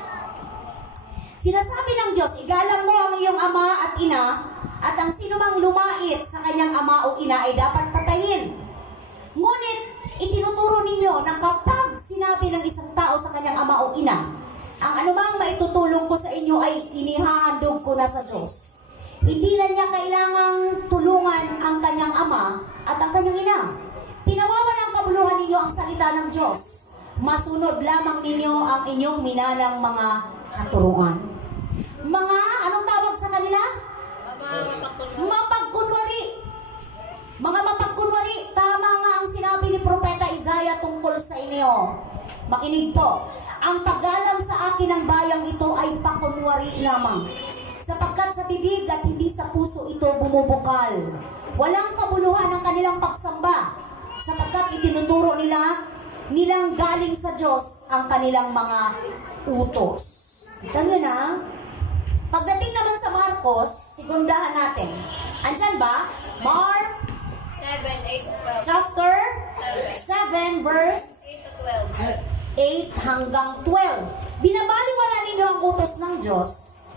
Sinasabi ng Diyos, igalang mo ang iyong ama at ina, at ang sinumang lumait sa kanyang ama o ina ay dapat patayin. Ngunit, itinuturo ninyo na kapag sinabi ng isang tao sa kanyang ama o ina, ang anumang maitutulong ko sa inyo ay inihahandog ko na sa Diyos. Hindi na niya kailangang tulungan ang kanyang ama at ang kanyang ina. Pinawawalang kabuluhan ninyo ang salita ng Diyos. Masunod lamang ninyo ang inyong minanang mga katuruan. Mga, anong tawag sa kanila? Mapagkunwari. Mga mapagkunwari. Tama nga ang sinabi ni Propeta Isaiah tungkol sa inyo. Makinig po. Ang paggalang sa akin ng bayang ito ay pakunwari lamang. Sapagkat sa bibig at hindi sa puso ito bumubukal. Walang kabuluhan ang kanilang pagsamba. Sapagkat itinuturo nilang galing sa Diyos ang kanilang mga utos. Diyan na. Pagdating naman sa Marcos, sigundahan natin. Andyan ba? Mark 7, 8, 12. chapter 7 verse 8 to 12. 8 hanggang 12. Binabaliwala ninyo ang utos ng Diyos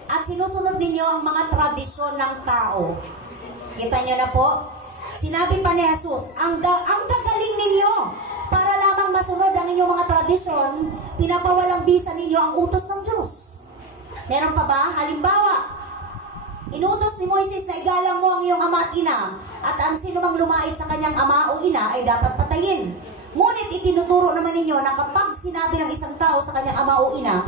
at sinusunod ninyo ang mga tradisyon ng tao. Kita niyo na po? Sinabi pa ni Jesus, ang gagaling ninyo para lamang masunod ang inyong mga tradisyon, pinapawalang bisa ninyo ang utos ng Diyos. Meron pa ba? Halimbawa, inutos ni Moises na igalang mo ang iyong ama at ina, at ang sinumang lumait sa kanyang ama o ina ay dapat patayin. Ngunit itinuturo naman ninyo na kapag sinabi ng isang tao sa kanyang ama o ina,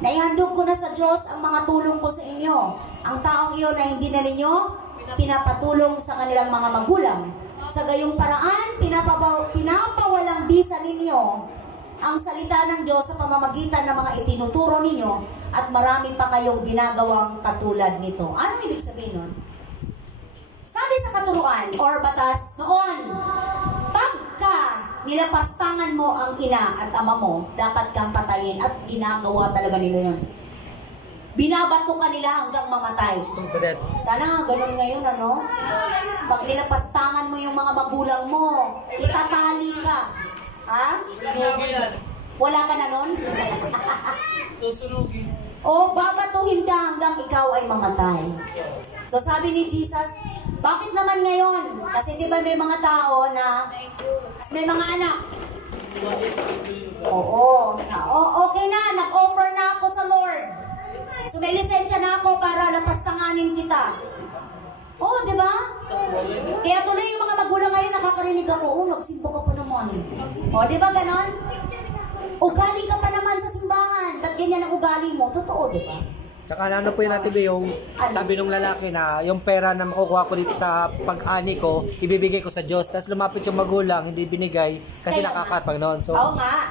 na ihandog ko na sa Diyos ang mga tulong ko sa inyo, ang taong iyon na hindi na ninyo pinapatulong sa kanilang mga magulang. Sa gayong paraan, pinapawalang bisa ninyo ang salita ng Diyos sa pamamagitan ng mga itinuturo ninyo at marami pa kayong ginagawang katulad nito. Ano ibig sabihin nun? Sabi sa katuruan or batas noon, pagka nilapastangan mo ang ina at ama mo, dapat kang patayin at ginagawa talaga nila yun. Binabato ka nila hanggang mamatay. Sana nga ganun ngayon, ano? Pag nilapastangan mo yung mga magulang mo, itatali ka. Ha? Sunugin. Wala ka na nun? Susunugin. O babatuhin ka hanggang ikaw ay mamatay. So sabi ni Jesus, bakit naman ngayon? Kasi di ba may mga tao na may mga anak. Oo. Okay na, nag-offer na ako sa Lord. So may lisensya na ako para lapastanganin kita. Oo, di ba? Kaya tuloy yung mga magulang ngayon nakakarinig ako, nagsimbo ka pa naman. O, di ba ganon? Ugali ka pa naman sa simbahan. Ba't ganyan ang ugali mo? Totoo, di ba? Tsaka ano po yun natin yung sabi nung lalaki na yung pera na makukuha ko dito sa pag-ani ko, ibibigay ko sa Diyos. Tapos lumapit yung magulang, hindi binigay kasi nakakatpag noon. So, oo nga.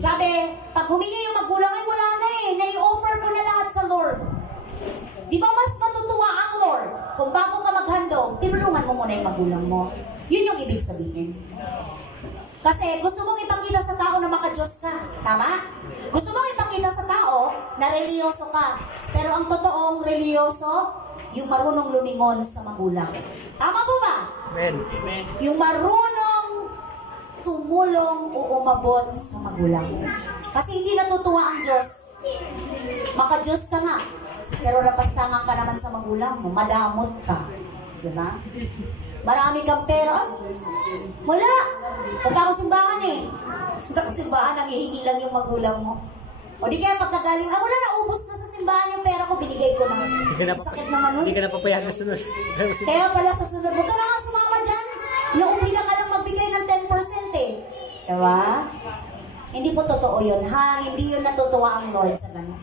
Sabi, pag humingi yung magulang, ay wala na eh. Nai-offer mo na lahat sa Lord. Di ba mas matutuwa ang Lord kung bago ka maghandog, tinulungan mo muna yung magulang mo. Yun yung ibig sabihin. Kasi gusto mong ipakita sa tao na makadiyos ka. Tama? Gusto mong ipakita sa tao na reliyoso ka. Pero ang totoong reliyoso, yung marunong lumingon sa magulang. Tama po ba? amen. Yung marunong tumulong o umabot sa magulang. Kasi hindi natutuwa ang Diyos. Makadiyos ka nga. Pero napastangan ka naman sa magulang mo. Madamot ka. Diba? Marami kang pera. Wala. Punta ko simbahan eh. Punta ko simbahan, nangihingi lang yung magulang mo. O di kaya pagkagaling, wala, naubos na sa simbahan yung pera ko, binigay ko na. Sakit naman nun. Hindi ka na papayag na sunod. Kaya pala sa sunod, huwag ka na nga sumama dyan. Nauumpiga ka lang magbigay ng 10% eh. Diba? Hindi po totoo yun, ha? Hindi yun natutuwa ang Lord sa ganun.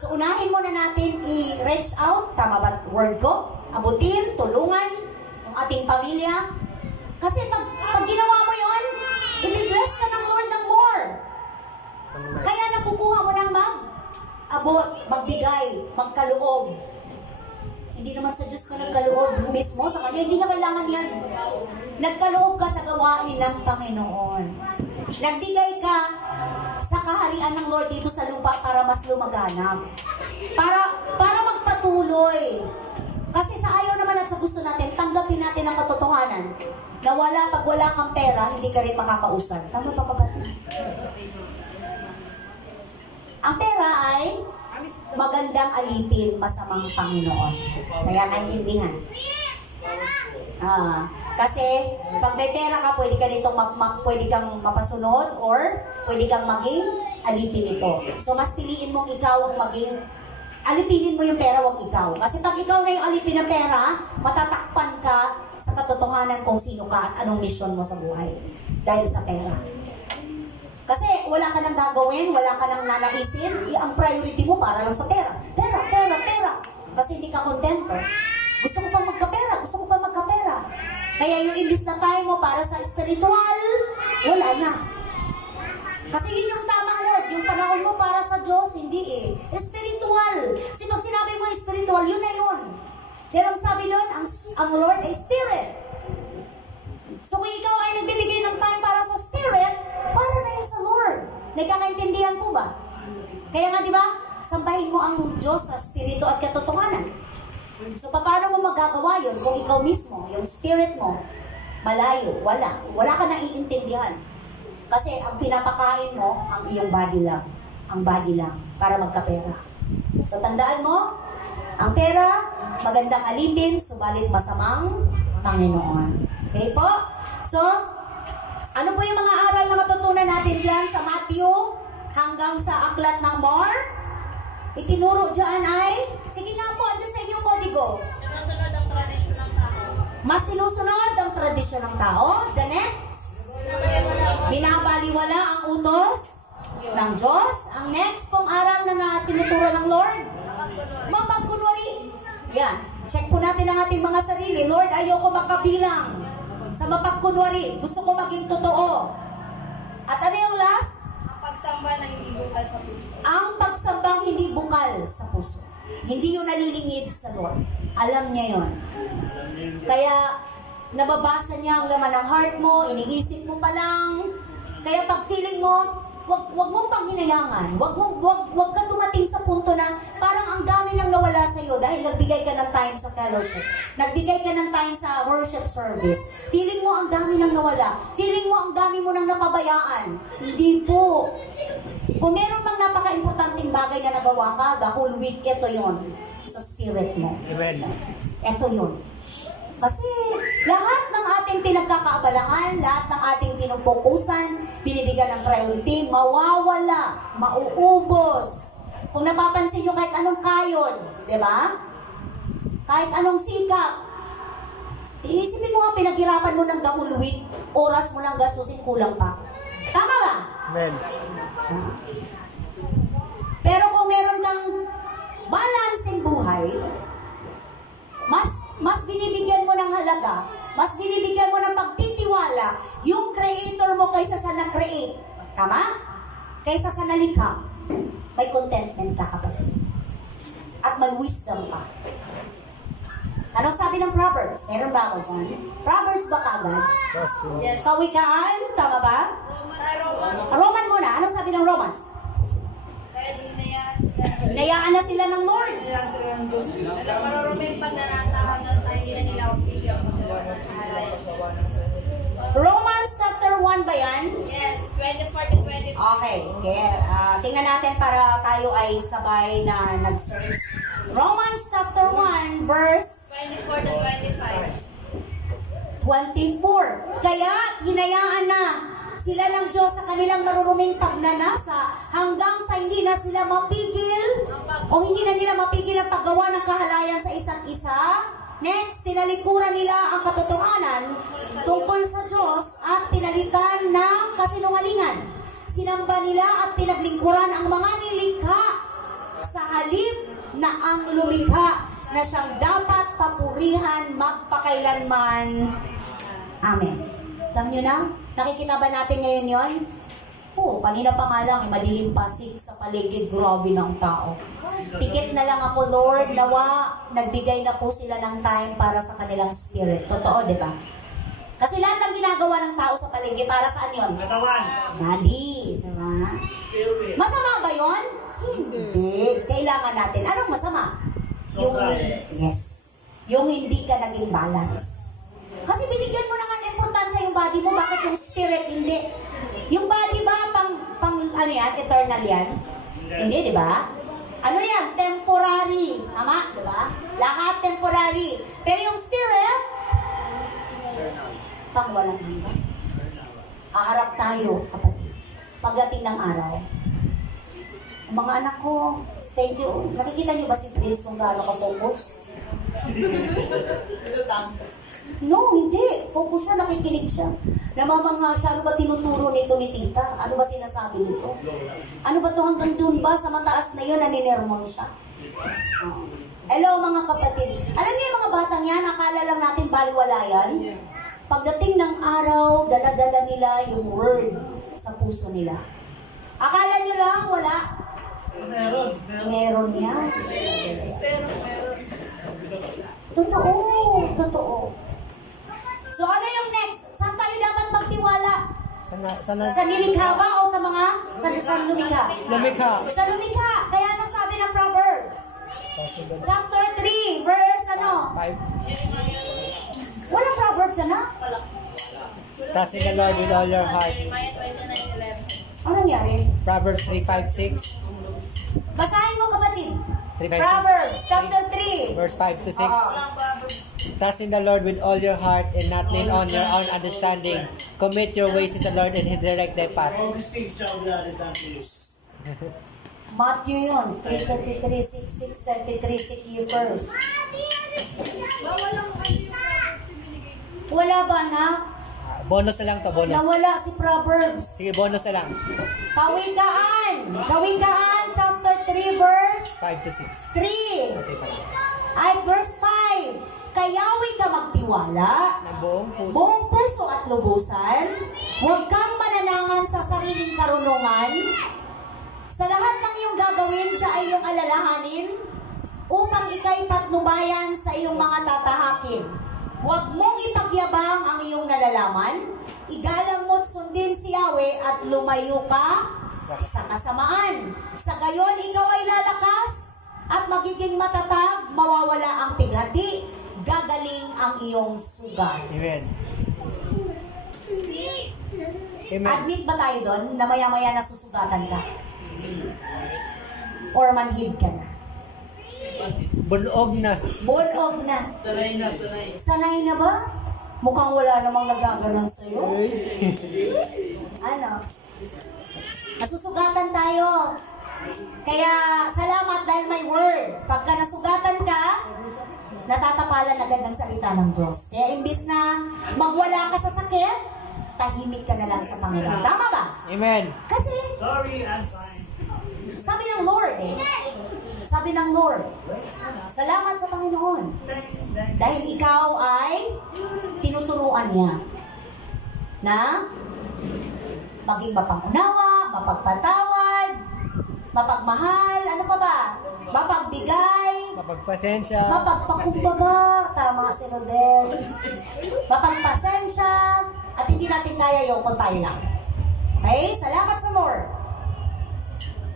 So, unahin muna natin i-reach out. Tama ba word ko? Abutin, tulungan yung ating pamilya. Kasi pag ginawa mo yun, i-bless ka ng Lord ng more. Kaya nakukuha mo ng abot, magbigay, magkaloob. Hindi naman sa Diyos ka nagkaloob mismo. Sa Kanya, hindi niya kailangan yan. Nagkaloob ka sa gawain ng Panginoon. Nagbigay ka sa kaharian ng Lord dito sa lupa para mas lumaganap. Para magpatuloy. Kasi sa ayaw naman at sa gusto natin, tanggapin natin ang katotohanan na pag wala kang pera, hindi ka rin makakausad. Tama pa kapatid? Ang pera ay magandang alipin, masamang Panginoon. Kaya naintindihan. Kasi pag may pera ka, pwede ka nitong pwede kang mapasunod or pwede kang maging alipin ito. So mas piliin mong ikaw ang maging alipinin mo yung pera, wag ikaw. Kasi pag ikaw na yung alipin ng pera, matatakpan ka sa katotohanan kung sino ka at anong mission mo sa buhay. Dahil sa pera. Kasi wala ka nang gagawin, wala ka nang nanaisin, ang priority mo para lang sa pera. Pera, pera, pera. Kasi hindi ka kontento. Gusto ko pang magkapera, gusto ko pang magkapera. Kaya yung imbis na time mo para sa spiritual, wala na. Kasi yun yung tamang word, yung panahon mo para sa Diyos, hindi eh. Spiritual. Kasi pag sinabi mo spiritual, yun na yun. Dahil ang sabi nun, ang Lord ay spirit. So kung ikaw ay nagbibigay ng time para sa spirit, para na yun sa Lord. Nagkakaintindihan po ba? Kaya nga di ba, sambahin mo ang Diyos sa spirito at katotohanan. So paano mo magagawa yun kung ikaw mismo, yung spirit mo, malayo, wala ka naiintindihan. Kasi ang pinapakain mo, ang iyong body lang. Ang body lang, para magkapera. So tandaan mo, ang pera, magandang alipin, subalit masamang Panginoon. Okay po? So, ano po yung mga aral na matutunan natin dyan sa Matthew hanggang sa aklat ng Mar? Itinuro dyan ay, sige nga po, andyan sa inyong kodigo. Sinusunod ang tradisyon ng tao. Mas sinusunod ang tradisyon ng tao. The next, binabaliwala ang utos ng Diyos. Ang next pong aral na tinuturo ng Lord, mapagkunwari. Yan. Check po natin ang ating mga sarili. Lord, ayoko makabilang sa mapagkunwari. Gusto ko maging totoo. At ano yung last? Ang pagsamba na hindi bukal sa puso. Ang pagsambang hindi bukal sa puso. Hindi yung nalilingid sa Lord. Alam niya yon. Kaya nababasa niya ang laman ng heart mo, iniisip mo pa lang. Kaya pag feeling mo, wag mong panghinayangan. Wag ka tumating sa punto na parang ang dami nang nawala sa iyo dahil nagbigay ka ng time sa fellowship. Nagbigay ka ng time sa worship service. Feeling mo ang dami nang nawala. Feeling mo ang dami mo nang napabayaan. Hindi po. Kung meron bang napaka-importanting bagay na nagawa ka, the whole week, ito yon sa spirit mo. Amen. Ito yun. Kasi lahat ng ating pinagkakaabalaan, lahat ng ating pinupukusan, binibigyan ng priority, mawawala, mauubos. Kung napapansin nyo kahit anong kayod, di ba? Kahit anong sikap. Iisipin mo nga, pinaghirapan mo ng the whole week, oras mo lang gastusin, kulang pa. Tama ba? Amen. Pero kung meron kang balancing buhay, mas binibigyan mo ng halaga, mas binibigyan mo ng pagtitiwala yung creator mo kaysa sa na-create. Tama? Kaysa sa nalikha. May contentment ka, kapatid. At may wisdom ka. Anong sabi ng Proverbs? Meron ba ako dyan? Proverbs ba kagad? Justin. Yes. Kawikaan? Tama ba? Roman muna. Anong sabi ng Romans? Kaya din na yan. Hinayaan na sila ng Lord. Maruruming pagnanasa hanggang sa hindi na nila bigyan ng kahalayan. Romans chapter 1 ba yan? Yes, 24 to 25. Okay. Tingnan natin para tayo ay sabay na nag-search. Romans chapter 1 verse 24 to 25. 24. Kaya hinayaan na sila ng Diyos sa kanilang maruruming pagnanasa hanggang sa hindi na sila mapigil o hindi na nila mapigil ang paggawa ng kahalayan sa isa't isa. Next, tinalikuran nila ang katotohanan tungkol sa Diyos at pinalitan ng kasinungalingan. Sinamba nila at pinaglingkuran ang mga nilikha sa halip na ang lumikha na siyang dapat papurihan magpakailanman. Amen. Alam nyo na? Nakikita ba natin ngayon yon? Oo, kanina pa nga lang, madilim pasig sa paligid, grabe ng tao. Pikit na lang ako, Lord, nawa, nagbigay na po sila ng time para sa kanilang spirit. Totoo, di ba? Kasi lahat ng ginagawa ng tao sa paligid, para saan yun? Katawan. Body, diba? Masama ba yun? Hindi. Kailangan natin. Anong masama? Yung, yes. Yung hindi ka naging balance. Kasi binigyan mo na nga ng importansya yung body mo, bakit yung spirit hindi? Yung body ba, ano yan, eternal yan? Hindi, di ba? Ano yan? Temporary. Tama, di ba? Lahat temporary. Pero yung spirit, pang walang hanggan. Aharap tayo, kapatid. Pagdating ng araw. Mga anak ko, thank you. Nakikita niyo ba si Prince kung gaano ka-focus? No, hindi. Focus siya, nakikinig siya. Namamangha siya, ano ba tinuturo nito ni tita? Ano ba sinasabi nito? Ano ba to hanggang dun ba? Sa mataas na yun, naninermon siya. Hello mga kapatid. Alam niyo yung mga batang yan, akala lang natin baliwala yan. Pagdating ng araw, dala-dala nila yung word sa puso nila. Akala niyo lang, wala. Meron yan. Totoo, totoo. So ano yung next? Saan tayo dapat magtiwala? Sa nilikha ba o sa mga sa lumikha? Lumikha. Sa lumikha. Kaya anong sabi ng Proverbs? Chapter 3, verse ano? 5. Walang Proverbs na? Trust in the Lord with all your heart. Jeremiah 29:11. Ano nangyari? Proverbs 3:5-6. Basahin mo kapatid. 3:5-6. Proverbs chapter 3. Verse 5-6. Walang Proverbs. Trust in the Lord with all your heart and not lean on your own understanding. Commit your ways to the Lord and He direct thy path. All these things shall be added unto you. Matthew yun. 3:33, 6:33, seek ye first. Wala ba na? Bonus na lang to, bonus. Nawala si Proverbs. Sige, bonus na lang. Kawikaan. Kawikaan chapter 3 verse 5-6. 3. Okay pa lang. Ay, verse 5. Kayawi ka magtiwala, Ng buong puso. buong puso at lubusan, huwag kang mananangan sa sariling karunungan. Sa lahat ng iyong gagawin, siya ay iyong alalahanin, upang ika'y patnubayan sa iyong mga tatahakin. Huwag mong ipagyabang ang iyong nalalaman, igalang mo't sundin si Yahweh at lumayo ka sa kasamaan. Sa gayon, ikaw ay lalakas at magiging matatag, mawawala ang pighati, gagaling ang iyong sugat. Amen. Amen. Admit ba tayo doon na maya-maya nasusugatan ka? Or manhid ka na? Bunog na. Bunog na. Sanay na, sanay. Sanay na ba? Mukhang wala namang nagaganon sa'yo. Ano? Nasusugatan tayo. Kaya salamat dahil may word. Pagka nasugatan ka, natatapalan agad ng salita ng Diyos. Kaya imbis na magwala ka sa sakit, tahimik ka na lang sa Panginoon. Tama ba? Amen. Kasi, Sorry, I'm fine. sabi ng Lord sabi ng Lord, salamat sa Panginoon. Dahil ikaw ay tinuturuan niya na maging mapangunawa, mapagpatawad, mapagmahal, ano pa ba? Mapagbigay, Mapagpasensya. mapagpakumbaga, tama si Rodel, mapagpasensya, at hindi natin kaya yung kung tayo lang. Okay? Salamat sa Lord.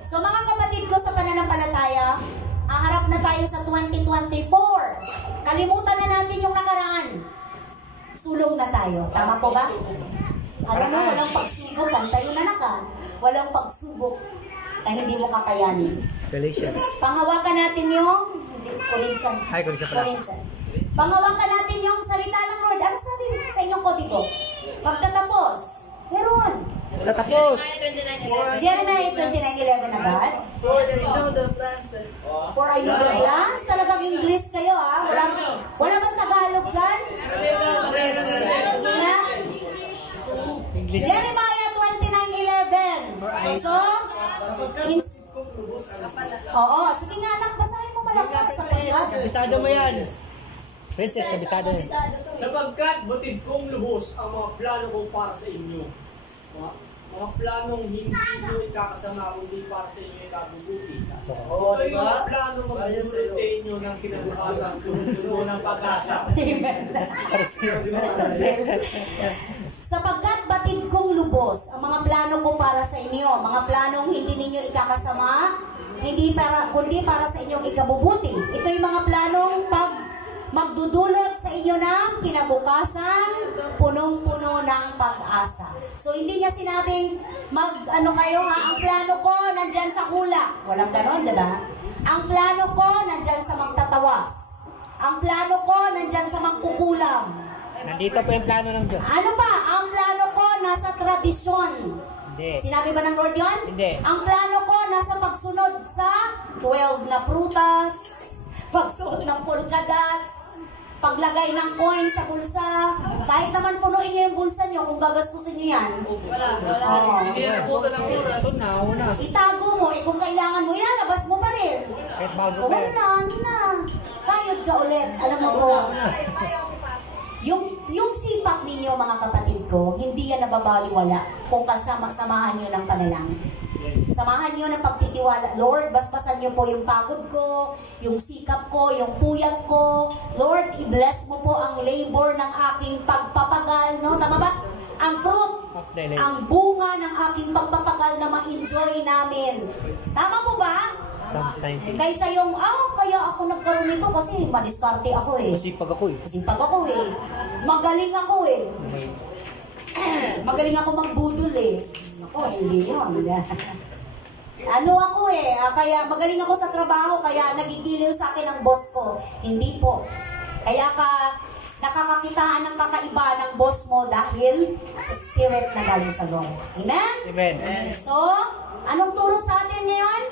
So mga kapatid ko sa pananampalataya, aharap na tayo sa 2024. Kalimutan na natin yung nakaraan. Sulong na tayo. Tama po ba? Alam mo, walang pagsubok. Tayo na naka. Walang pagsubok na hindi mo kakayanin. Galatians. Panghawakan natin yung Corinthians. Ay, Corinthians pala. Panghawakan natin yung salita ng Lord. Ano sabi sa inyong kodigo? Pagtatapos, meron. Tatapos. Jeremiah 29:11 agad. For I know the plans. For I know the plans. Talagang English kayo ha. Wala bang Tagalog dyan? Hindi na. English. Jeremiah 29:11. So, oo. Sige nga anak, basahin mo malakas sa pagkat. Kabisado mo yan. Princess, kabisado yan. Sapagkat butid kong lubos ang mga plano ko para sa inyo. mga planong hindi nyo ikakasama kundi para sa inyo ikabubuti. Oo, Ito yung diba? mga planong magbubulot sa inyo ng kinabukasan puno ng pag-asa. Sapagkat batid kong lubos ang mga plano ko para sa inyo, mga planong hindi ninyo ikakasama, kundi para sa inyong ikabubuti. Ito yung mga planong magdudulot sa inyo ng kinabukasan, punong-puno ng pag-asa. So, hindi niya sinabing, kayo ha, ang plano ko nandyan sa hula. Walang ganon, diba? Ang plano ko nandyan sa magtatawas. Ang plano ko nandyan sa magkukulam. Nandito po yung plano ng Diyos. Ano pa? Ang plano ko nasa tradisyon. Hindi. Sinabi ba ng Lord yun? Hindi. Ang plano ko nasa pagsunod sa 12 na prutas, pagsuot ng polka dots, paglagay ng coin sa bulsa. Kahit naman punuin niyo yung bulsa niyo kung gagastusin niyo yan. Hindi na po ng oras. So, nauna. Itago mo, kung kailangan mo, ilalabas mo pa rin. Kahit bago So pa yan. wala na. Kayod ka ulit. Alam mo ko, yung sipak ninyo mga kapatid ko, hindi yan nababaliwala kung samahan nyo ng panalangin. Samahan nyo ng pagtitiwala. Lord, basbasan nyo po yung pagod ko, yung sikap ko, yung puyat ko. Lord, i-bless mo po ang labor ng aking pagpapagal. No? Tama ba? Ang fruit, ang bunga ng aking pagpapagal na ma-enjoy namin. Tama po ba? Psalms 19. Kaysa yung, kaya ako nagkaroon nito kasi madiskarte ako eh. Masipag ako eh. Masipag ako eh. Magaling ako eh. Magaling ako magbudol eh. Ako, hindi yun. Ano ako eh, kaya magaling ako sa trabaho, kaya nagigiliw sa akin ang boss ko. Hindi po. Kaya nakakakitaan ng kakaiba ng boss mo dahil sa spirit na galing sa Lord. Amen? Amen. So, anong turo sa atin ngayon?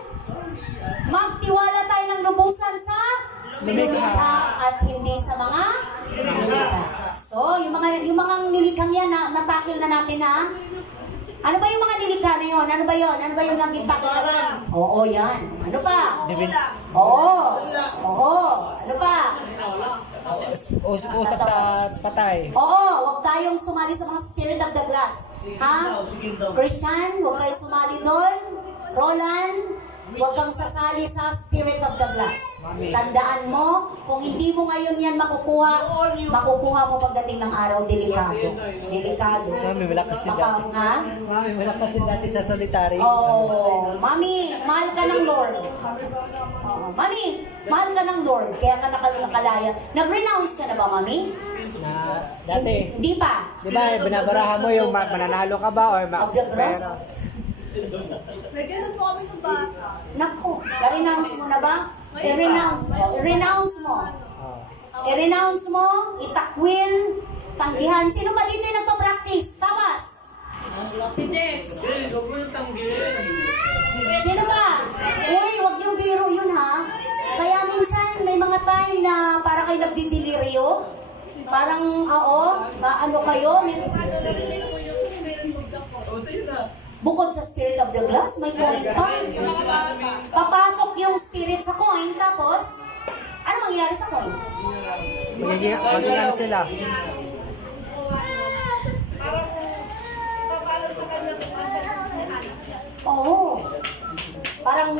Magtiwala tayo ng lubusan sa lumikha at hindi sa mga nilikha. So, yung mga nilikhang yan, natakil na natin ha. Ano ba yung mga nilikha na yun? Ano ba yun? Ano ba yung nagtakil na? Oo, yan. Ano pa? Oo. Ano pa? Usap sa patay. Oo, huwag tayong sumali sa mga spirit of the glass. Ha? Christian, huwag kayong sumali doon. Roland, huwag kang sasali sa spirit of the glass. Tandaan mo, kung hindi mo ngayon yan makukuha mo pagdating ng araw, delikado. Delikado. Mami, wala kasi dati. Ha? Mami, wala kasi dati sa solitary. Oh, Mami, mahal ka ng Lord. Mami, mahal ka ng Lord, kaya ka nakalaya. Nag-renounce ka na ba, Mami? Dati. Hindi pa. Di ba, binabarahan mo yung mananalo ka ba or Of the cross? Nagganun po kami ng bata. Naku, na-renounce mo na ba? I-renounce mo. I-renounce mo, itakwil, tanggihan. Sino ba dito yung nagpa-practice? Tawas! Si Jess. Huwag mo yung tanggin. Sino ba? Uy, wag yung biro yun ha. Kaya minsan may mga time na para kayo nagdidiliryo. Parang, ano kayo? Bukod sa spirit of the glass, may coin pa. Papasok yung spirit sa coin, tapos, ano mangyayari sa coin? Magiging sila. Parang papalam sa kanya kung asan yung anak niya. Oo. Parang,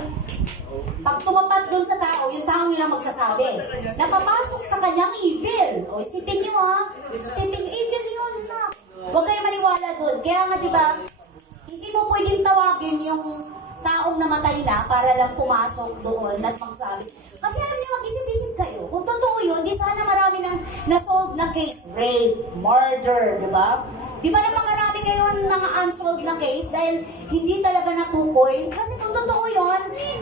pag tumapat dun sa tao, yung tao yun ang magsasabi. Napapasok sa kanyang evil. O, isipin nyo ha. Isipin, evil yun na. Huwag kayo maniwala dun. Kaya nga, diba, hindi mo pwedeng tawagin yung taong namatay na para lang pumasok doon at magsabi. Kasi alam niyo, mag-isip-isip kayo. Kung totoo yun, di sana marami nang na-solve na case. Rape, murder, di ba? Di ba napakarami ngayon mga unsolved na case dahil hindi talaga natukoy? Kasi kung totoo yun,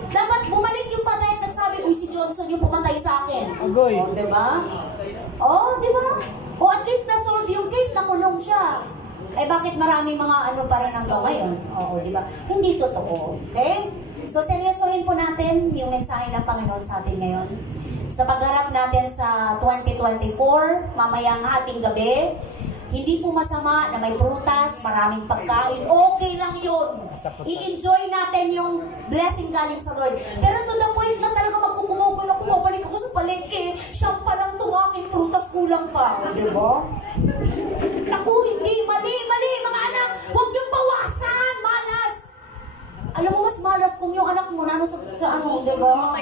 dapat bumalik yung patay at nagsabi, uy, si Johnson yung pumatay sa akin. Agoy. O, di ba? O, di ba? O at least na-solve yung case, nakulong siya. Eh bakit maraming mga ano pa rin hanggang ngayon? Oo, di ba? Hindi totoo. Okay? So, seryosohin po natin yung mensahe ng Panginoon sa atin ngayon. Sa pagharap natin sa 2024, mamayang ating gabi, hindi po masama na may prutas, maraming pagkain. Okay lang yun. I-enjoy natin yung blessing galing sa Lord. Pero to the point na talaga magkukumukul na kumabalik ako sa palengke, siya pa lang itong aking prutas, kulang pa. Di ba? Naku, hindi. Mali, mga anak. Huwag niyong bawasan. Alam mo, mas malas kung yung anak mo na sa ano, di ba?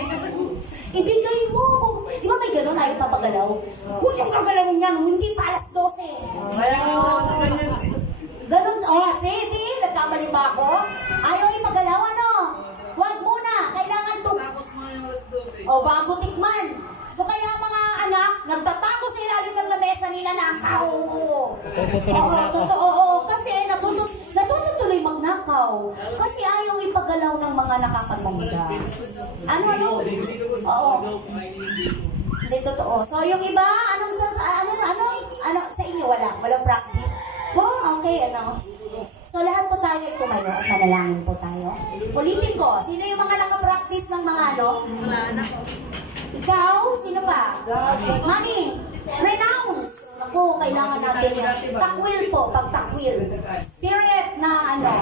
Ibigay mo. Di ba may gano'n, ayaw papagalaw? Huwag yung gagalawin niya, hindi pa alas 12. Kaya nga ako kasi ganyan si... Ganun, nagkamali ba ako? Ayaw ipagalaw, ano? Huwag muna, kailangan Tapos mo yung alas 12. o bago tikman. So kaya mga anak, nagtatago sa ilalim ng lamesa ni nanakaw. Totoo. Kasi natutuloy magnakaw. Kasi ayaw ipagalaw ng mga nakakatanda. Ano? Oo. Hindi totoo. So yung iba, ano sa inyo walang practice. Oh, okay, ano. So lahat po tayo tumayo at manalangin po tayo. Ulitin ko, sino yung mga nakapractice ng mga ano? Wala na ko. Ikaw? Sino pa? Mami, renounce. Ako, kailangan natin yan. Takwil po, pagtakwil. Spirit na ano.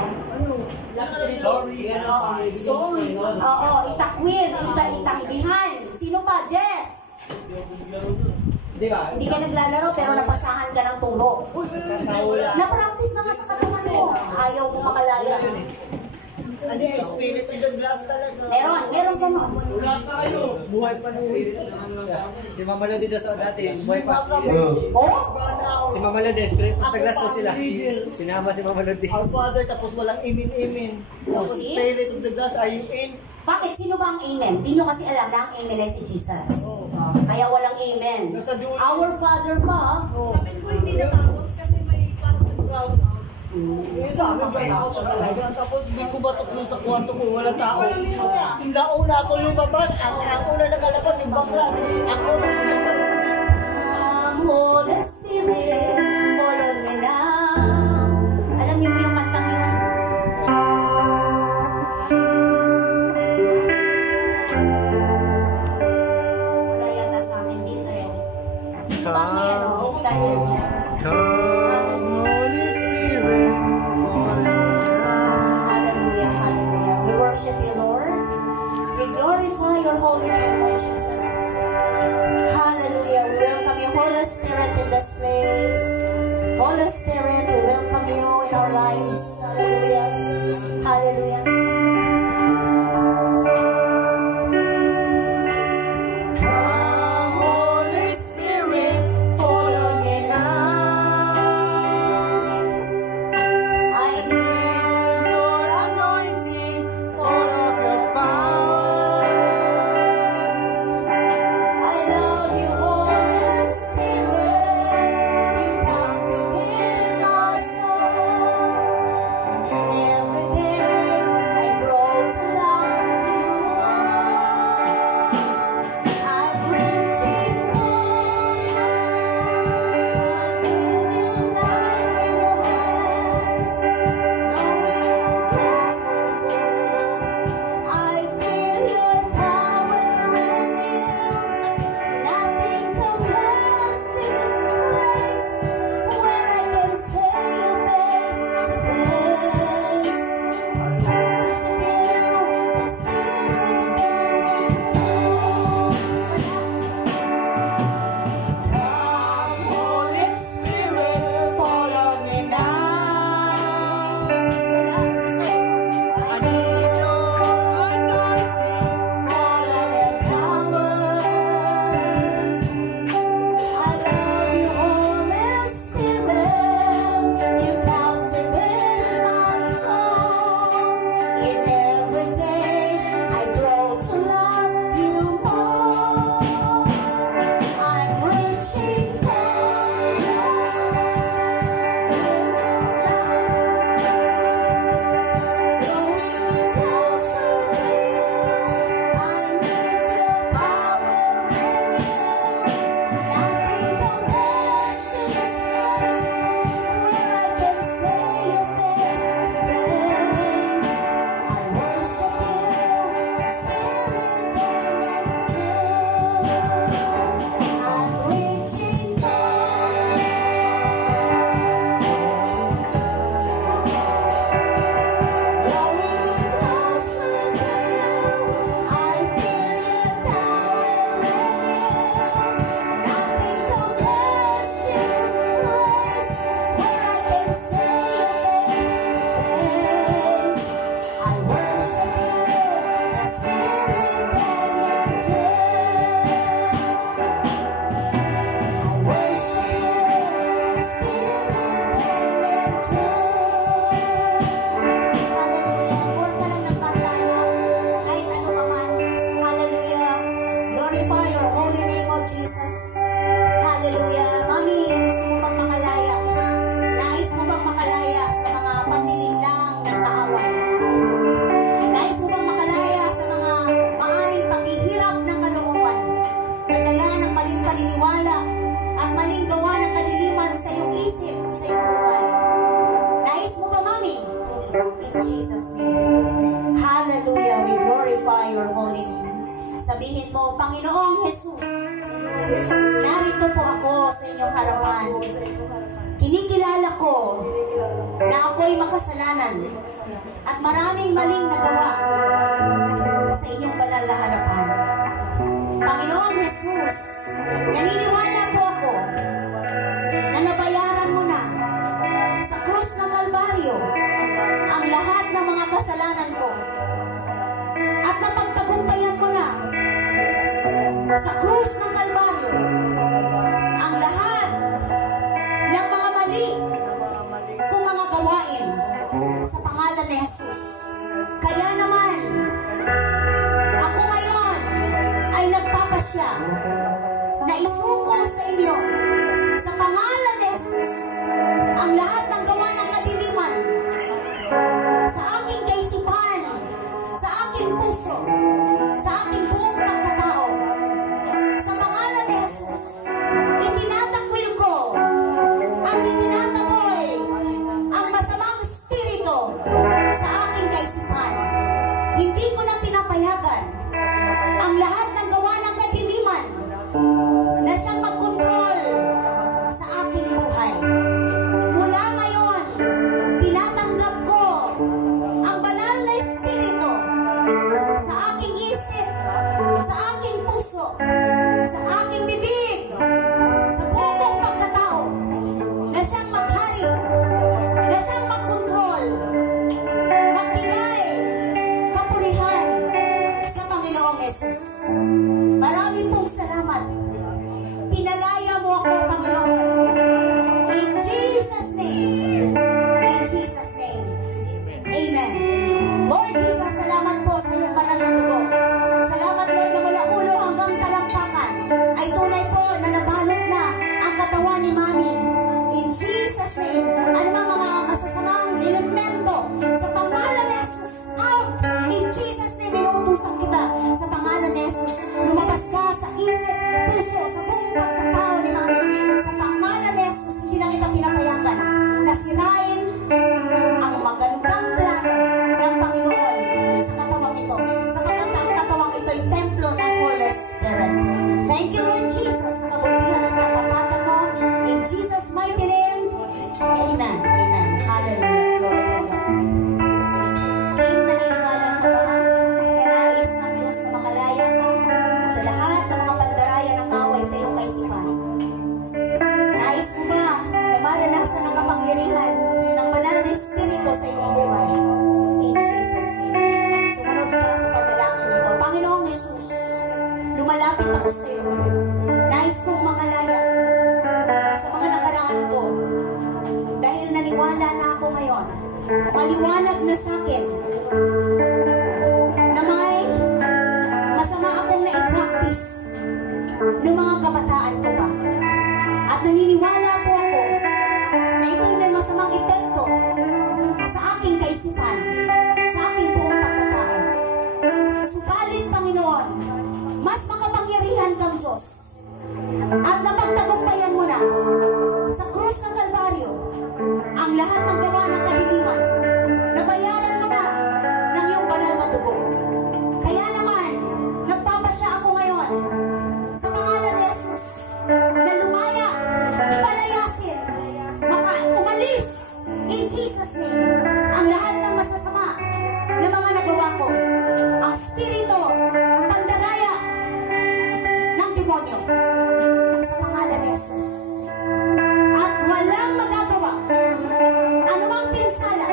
Sorry. Oo, itakwil, itanggihan. Sino pa? Jess? Di ba? Hindi ka naglalaro pero napasahan ka ng turo. Na-practice na nga sa katawan mo. Ayaw mo makalala. Ano yung spirit of the glass talaga? Meron ka nun. Wala tayo. Buhay pa ng Si Mama Lodi daw sa dati, buhay pa. Oh? Si Mama Lodi, Spirit of the Glass daw sila. Sinama si Mama Lodi. Our Father, tapos walang imin-imin. Tapos See? spirit of the glass, are you in? Bakit? Sino ba ang amen? Di nyo kasi alam na ang amen ay si Jesus. Kaya walang amen. Our Father pa. Sabi ko, hindi natapos kasi may parang nag-ground out. Sa amin, burn out talaga. Tapos hindi ko batok doon sa kwarto ko, walang tao. Nauna ako lumabas, ang una nakalabas yung bakla. Ako na kasi Come, Holy Spirit, follow me now. Alam niyo ba yung kantang yun? Wala yata sa akin dito eh. Sino ba may ano? Daniel. Come, Holy Spirit, Hallelujah, hallelujah. We worship you, Lord. We glorify your holy name, O Jesus. Hallelujah. We welcome you, Holy Spirit, in this place. Holy Spirit, we welcome you in our lives. Hallelujah. Hallelujah. Come, Holy Spirit, follow me now. I need Your anointing, full of your power. I love you, Holy Spirit. You come to be my soul. You never narito po ako sa inyong harapan. Kinikilala ko na ako'y makasalanan at maraming maling nagawa sa inyong banal na harapan. Panginoong Jesus, naniniwala po ako na nabayaran mo na sa krus ng Kalbaryo ang lahat ng mga kasalanan ko at napagtagumpayan mo na sa krus ng Kalbaryo ang lahat ng mga mali kung mga gawain sa pangalan ni Jesus. Kaya naman ako ngayon ay nagpapasya na isuko sa inyo sa pangalan ni Jesus ang lahat ng gawa ng kadiliman sa aking kaisipan, sa aking puso, sa aking buong pagkatao. Sa pangalan ni Jesus, itinatakwil ko at itinataboy ang masamang espiritu sa aking kaisipan. Hindi ko na pinapayagan ang lahat ng gawa ng kadiliman na siyang magkontrol sa aking buhay. Mula ngayon, tinatanggap ko ang banal na espiritu sa aking isip, sa aking puso, sa aking bibig, sa buong pagkatao, na siyang maghari, na siyang magkontrol, magbigay kapurihan sa Panginoong Jesus. Marami pong salamat. Pinalaya mo ako, Panginoon. In Jesus' name. In Jesus' name. Amen. Lord Jesus, salamat po sa iyong banal na dugo. Salamat, Lord, na mula ulo hanggang talampakan ay tunay po na nabalot na ang katawan ni Mami. In Jesus' name, anumang mga masasamang elemento sa pangalan ni Jesus, out! In Jesus' name, inuutusan kita sa pangalan ni Jesus. Lumabas ka sa isip, puso, sa buong pagkatao ni Mami. Sa pangalan ni Jesus, hindi na kita pinapayagan na sirain ang magandang plano ng Panginoon sa katawang ito. Sapagkat ang katawang ito ay templo ng Holy Spirit. Thank you, Lord Jesus, sa kabutihan at katapatan mo. In Jesus' mighty name, Amen. Amen. Hallelujah. Glory to God. Team, naniniwala ka ba na nais ng Diyos na makalaya ka sa lahat ng mga pandaraya ng kaway sa iyong kaisipan? Nais mo ba na maranasan ang kapangyarihan ng banal na Espiritu sa iyong buhay? In Jesus' name. Sumunod ka sa panalangin nito. Panginoong Jesus, lumalapit ako sa iyo. Nais kong makalaya sa mga nakaraan ko. Dahil naniwala na ako ngayon, maliwanag na sa akin na may masama akong na-practice noong mga kabataan ko pa. At naniniwala po ako na ito'y may masamang epekto sa aking kaisipan, sa aking buong pagkatao. Subalit, Panginoon, mas makapangyarihan kang Diyos at napagtagumpayan mo na sa krus ng Kalbaryo ang lahat ng gawa ng kadiliman. Nabayaran mo na ng iyong banal na dugo. Kaya naman, nagpapasya ako ngayon sa pangalan ni Jesus na lumaya, palayasin, umalis in Jesus' name ang lahat ng masasama na mga nagawa ko. Ang spirito, pandaraya ng demonyo sa pangalan ni Jesus. At walang magagawa anumang pinsala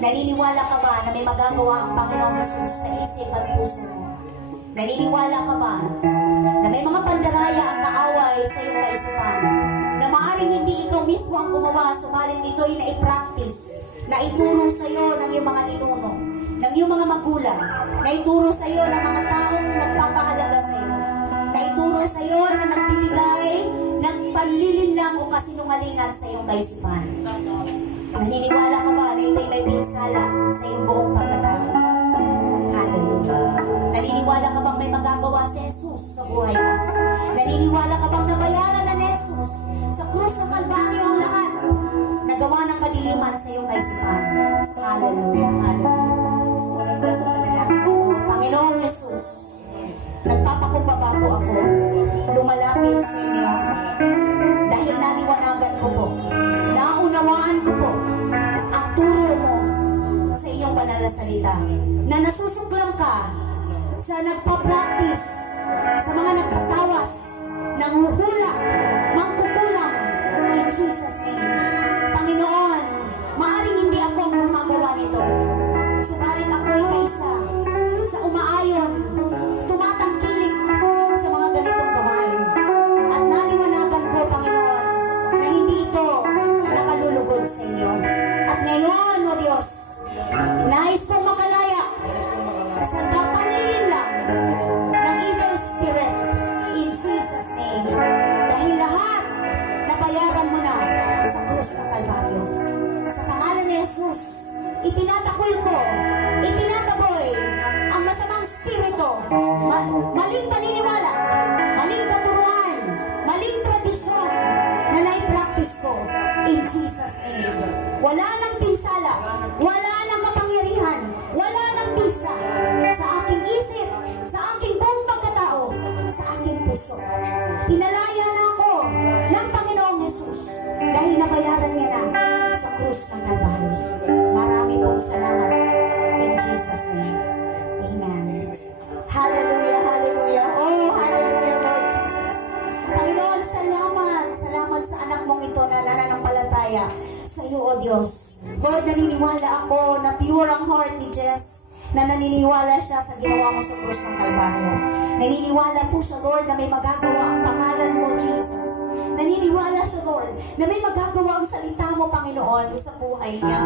Naniniwala ka ba na may magagawa ang Panginoong Jesus sa isip at puso mo? Naniniwala ka ba na may mga pandaraya ang kaaway sa iyong kaisipan? Na maaaring hindi ikaw mismo ang gumawa, subalit ito ay na-practice, na ituro sa iyo ng iyong mga ninuno, ng iyong mga magulang, na ituro sa iyo ng mga taong nagpapahalaga sa iyo, na ituro sa iyo na nagbibigay ng panlilinlang o kasinungalingan sa iyong kaisipan. Naniniwala ka ba na ito'y may pinsala sa iyong buong pagkatao? Hallelujah. Naniniwala ka bang may magagawa si Jesus sa buhay mo? Naniniwala ka bang nabayaran na ni Jesus sa krus ng Kalbaryo ang lahat? Nagawa ng kadiliman sa iyong kaisipan. Hallelujah. Hallelujah. Sumunod ka sa panalangin ito. Panginoong Jesus, nagpapakumbaba po ako, lumalapit sa inyo, dahil naliwanagan ko po, naunawaan ko po ang turo mo sa iyong banal na salita, na nasusuklang ka sa nagpa-practice, sa mga nagtatawas, nanguhula, mangkukulang, in Jesus' name. Panginoon, maaaring hindi ako ang gumagawa nito, subalit ako ay kaisa sa umaayon, tumatangkilik sa mga ganitong gawain. At naliwanagan ko, Panginoon, na hindi ito nakalulugod sa inyo. At ngayon, O Diyos, nais kong makalaya sa panlilinlang ng evil spirit in Jesus' name. Dahil lahat nabayaran mo na sa krus ng Kalbaryo. Sa pangalan ni Jesus, itinatakwil ko, itinataboy ang masamang spirito, maling paniniwala, maling katuruan, maling tradisyon na nai-practice ko in Jesus' name. Wala nang pinsala, wala nang kapangyarihan, wala nang bisa sa aking isip, sa aking buong pagkatao, sa aking puso. Pinalaya na ako ng Panginoong Jesus dahil nabayaran niya na sa krus ng Kalbaryo. Marami pong salamat in Jesus' name. Amen. Hallelujah, hallelujah. Oh, hallelujah, Lord Jesus. Panginoon, salamat. Salamat sa anak mong ito na nananampalataya sa iyo, O Diyos. Lord, naniniwala ako na pure ang heart ni Jess, na naniniwala siya sa ginawa mo sa krus ng Kalbaryo. Naniniwala po siya, Lord, na may magagawa ang pangalan mo, Jesus. Naniniwala siya, Lord, na may magagawa ang salita mo, Panginoon, sa buhay niya.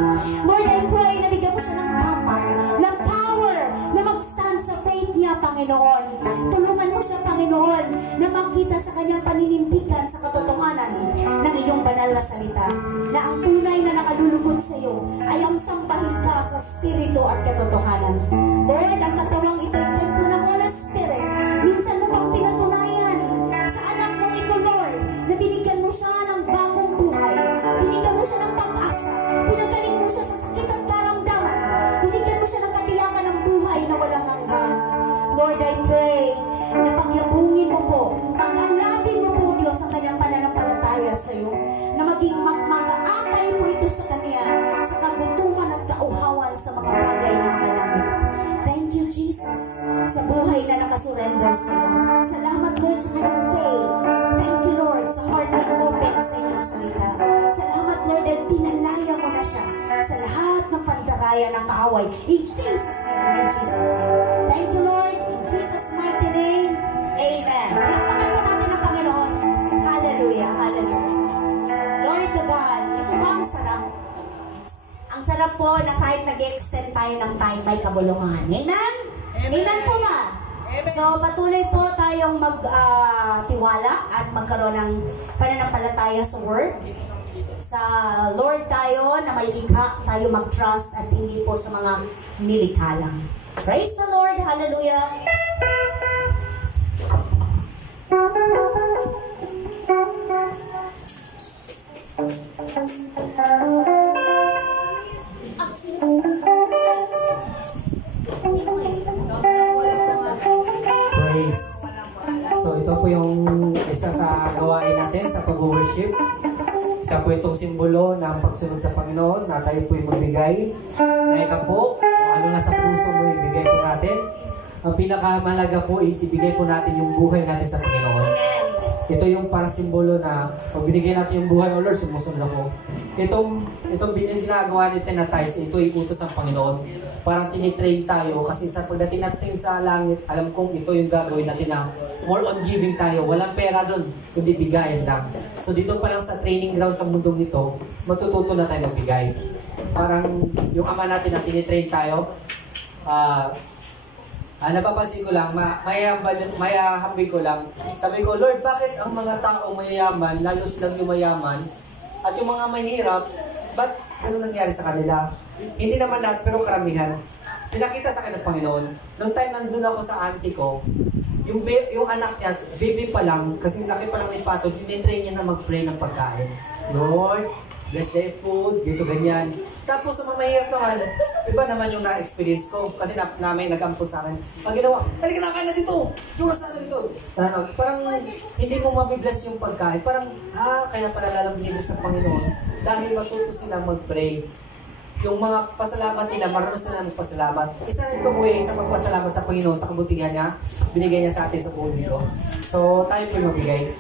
Lord, I pray na bigyan mo siya ng power na mag-stand sa faith niya, Panginoon. Tulungan mo siya, Panginoon, na makita sa kanyang paninindigan sa katotohanan ng iyong banal na salita, na ang tunay na nakalulugod sa iyo ay ang sambahin ka sa spirito at katotohanan. Lord, ang katawang ito ay templo ng Holy Spirit. Minsan mo pang pinatunayan sa anak mong ito, Lord, na binigyan mo siya ng bagong buhay, binigyan mo siya ng pag-asa, pinagaling mo siya sa sakit at karamdaman, binigyan mo siya ng katiyakan ng buhay na walang hanggan. Lord, I pray na pagyabungin mo po, pag-alapin mo po, Diyos, ang kanyang pananampalataya sa iyo, na maging makaakay po ito sa kanya, sa kagutuman at kauhawan sa mga bagay ng mga langit. Thank you, Jesus, sa buhay na nakasurrender sa iyo. Salamat, Lord, sa kanyang faith. Thank you, Lord, sa heart na open sa inyong salita. Salamat, Lord, at pinalaya mo na siya sa lahat ng pandaraya ng kaaway. In Jesus' name, in Jesus' name. Thank you, Lord, in Jesus' mighty name. Amen. Palakpakan po natin ang Panginoon. Hallelujah, hallelujah. Glory to God. Ito po ang sarap. Ang sarap po na kahit nag-extend tayo ng time, may kabulungan. Amen? Amen po ba? So, patuloy po tayong magtiwala at magkaroon ng pananampalataya sa Word. Sa Lord tayo na may likha, tayo mag-trust at hindi po sa mga nilikha lang. Praise the Lord! Hallelujah! Praise. So ito po yung isa sa gawain natin sa pag-worship. Isa po itong simbolo ng pagsunod sa Panginoon na tayo po yung magbigay. Kaya po, kung ano nasa puso mo, ibigay po natin. Ang pinakamahalaga po is ibigay po natin yung buhay natin sa Panginoon. Ito yung parang simbolo na pag binigyan natin yung buhay, O Lord, sumusunod ako. Itong ginagawa natin na tithes, ito ay utos ng Panginoon. Parang tinitrain tayo kasi sa pagdating natin sa langit, alam kong ito yung gagawin natin na more on giving tayo. Walang pera doon, kundi bigayan lang. So dito pa lang sa training ground sa mundong ito, matututo na tayo magbigay. Parang yung ama natin na tinitrain tayo, napapansin ko lang, mayahambing ko lang. Sabi ko, Lord, bakit ang mga tao mayayaman, lalo silang yung mayaman, at yung mga mahirap, ba't ganun nangyari sa kanila? Hindi naman lahat, pero karamihan. Pinakita sa akin ng Panginoon. Noong time nandun ako sa auntie ko, yung anak niya, baby pa lang, kasi laki pa lang ni Pato, tinitrain niya na mag-pray ng pagkain. Lord, bless their food, dito ganyan. Tapos sa mga mahirap naman, iba naman yung na-experience ko. Kasi namin nag-ampun sa akin. Pag ginawa, halika na kain na dito! Dura sa dito! Parang hindi mo mabibless yung pagkain. Parang, kaya pala lalang binibless sa Panginoon. Dahil matuto silang mag-pray. Yung mga pasalamat nila, marunong sila magpasalamat. Isa na itong way sa pagpasalamat sa Panginoon, sa kabutihan niya, binigay niya sa atin sa buong mundo. So, tayo po yung magbigay.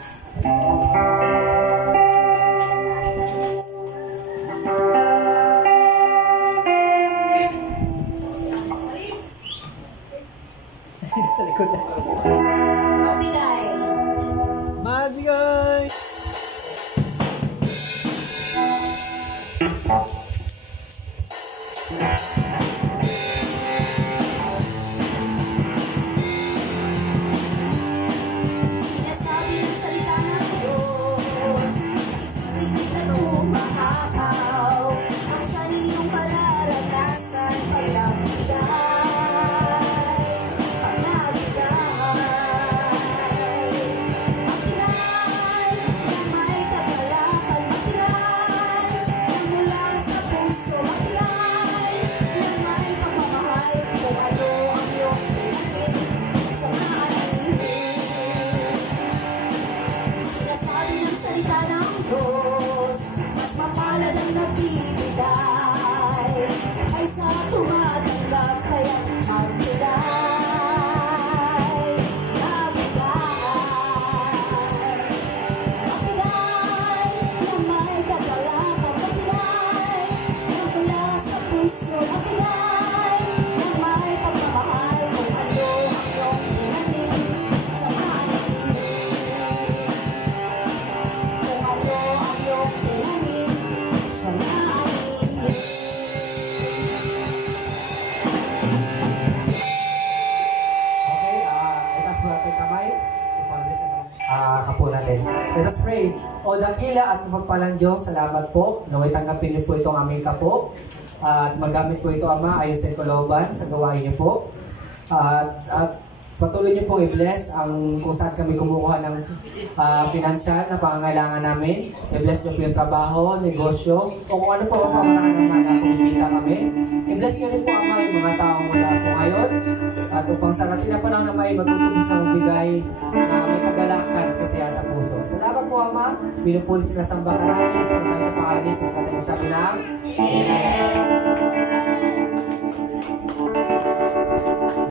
Sa likod na. Magbigay. Magbigay! Sinasabi ng salita ng Diyos, siksik di ka tumahaw. Ang sa ninyong mararanasan, pagbigay. Magbigay na may kagalakan, magbigay na mula sa puso, magbigay na may pagmamahal kung ano ang iyong hingin sa maalihin. Sinasabi ng salita ng Diyos, mas mapalad ang nagbibigay kaysa tumatanggap, kaya magbigay, magbigay. Magbigay na may kagalakan, magbigay na mula sa puso, magbigay na may pagmamahal kung ano ang iyong hinanin sa maalihin. Kung ano ang iyong hinanin sa maalihin. Okay, itaas mo natin kamay. Kapo natin. Let us pray. O dakila at mapagpalang Diyos, salamat po. Naway tanggapin niyo po itong aming kapo. At magamit po ito, Ama, ayon sa kalooban sa gawain niyo po. At patuloy niyo pong i-bless ang kung saan kami kumukuha ng pinansyal na pangangailangan namin. I-bless niyo po yung trabaho, negosyo, o kung ano po ang pamanahan naman na kumikita kami. I-bless niyo rin po, Ama, yung mga taong wala po ngayon. At upang sa katina pa lang na may matutubos sa magbigay na may kagalakan kasi sa puso. Salamat po, Ama. Pinupuli sila sa baka namin. Sa pangalan ni Jesus natin magsabi ng Amen.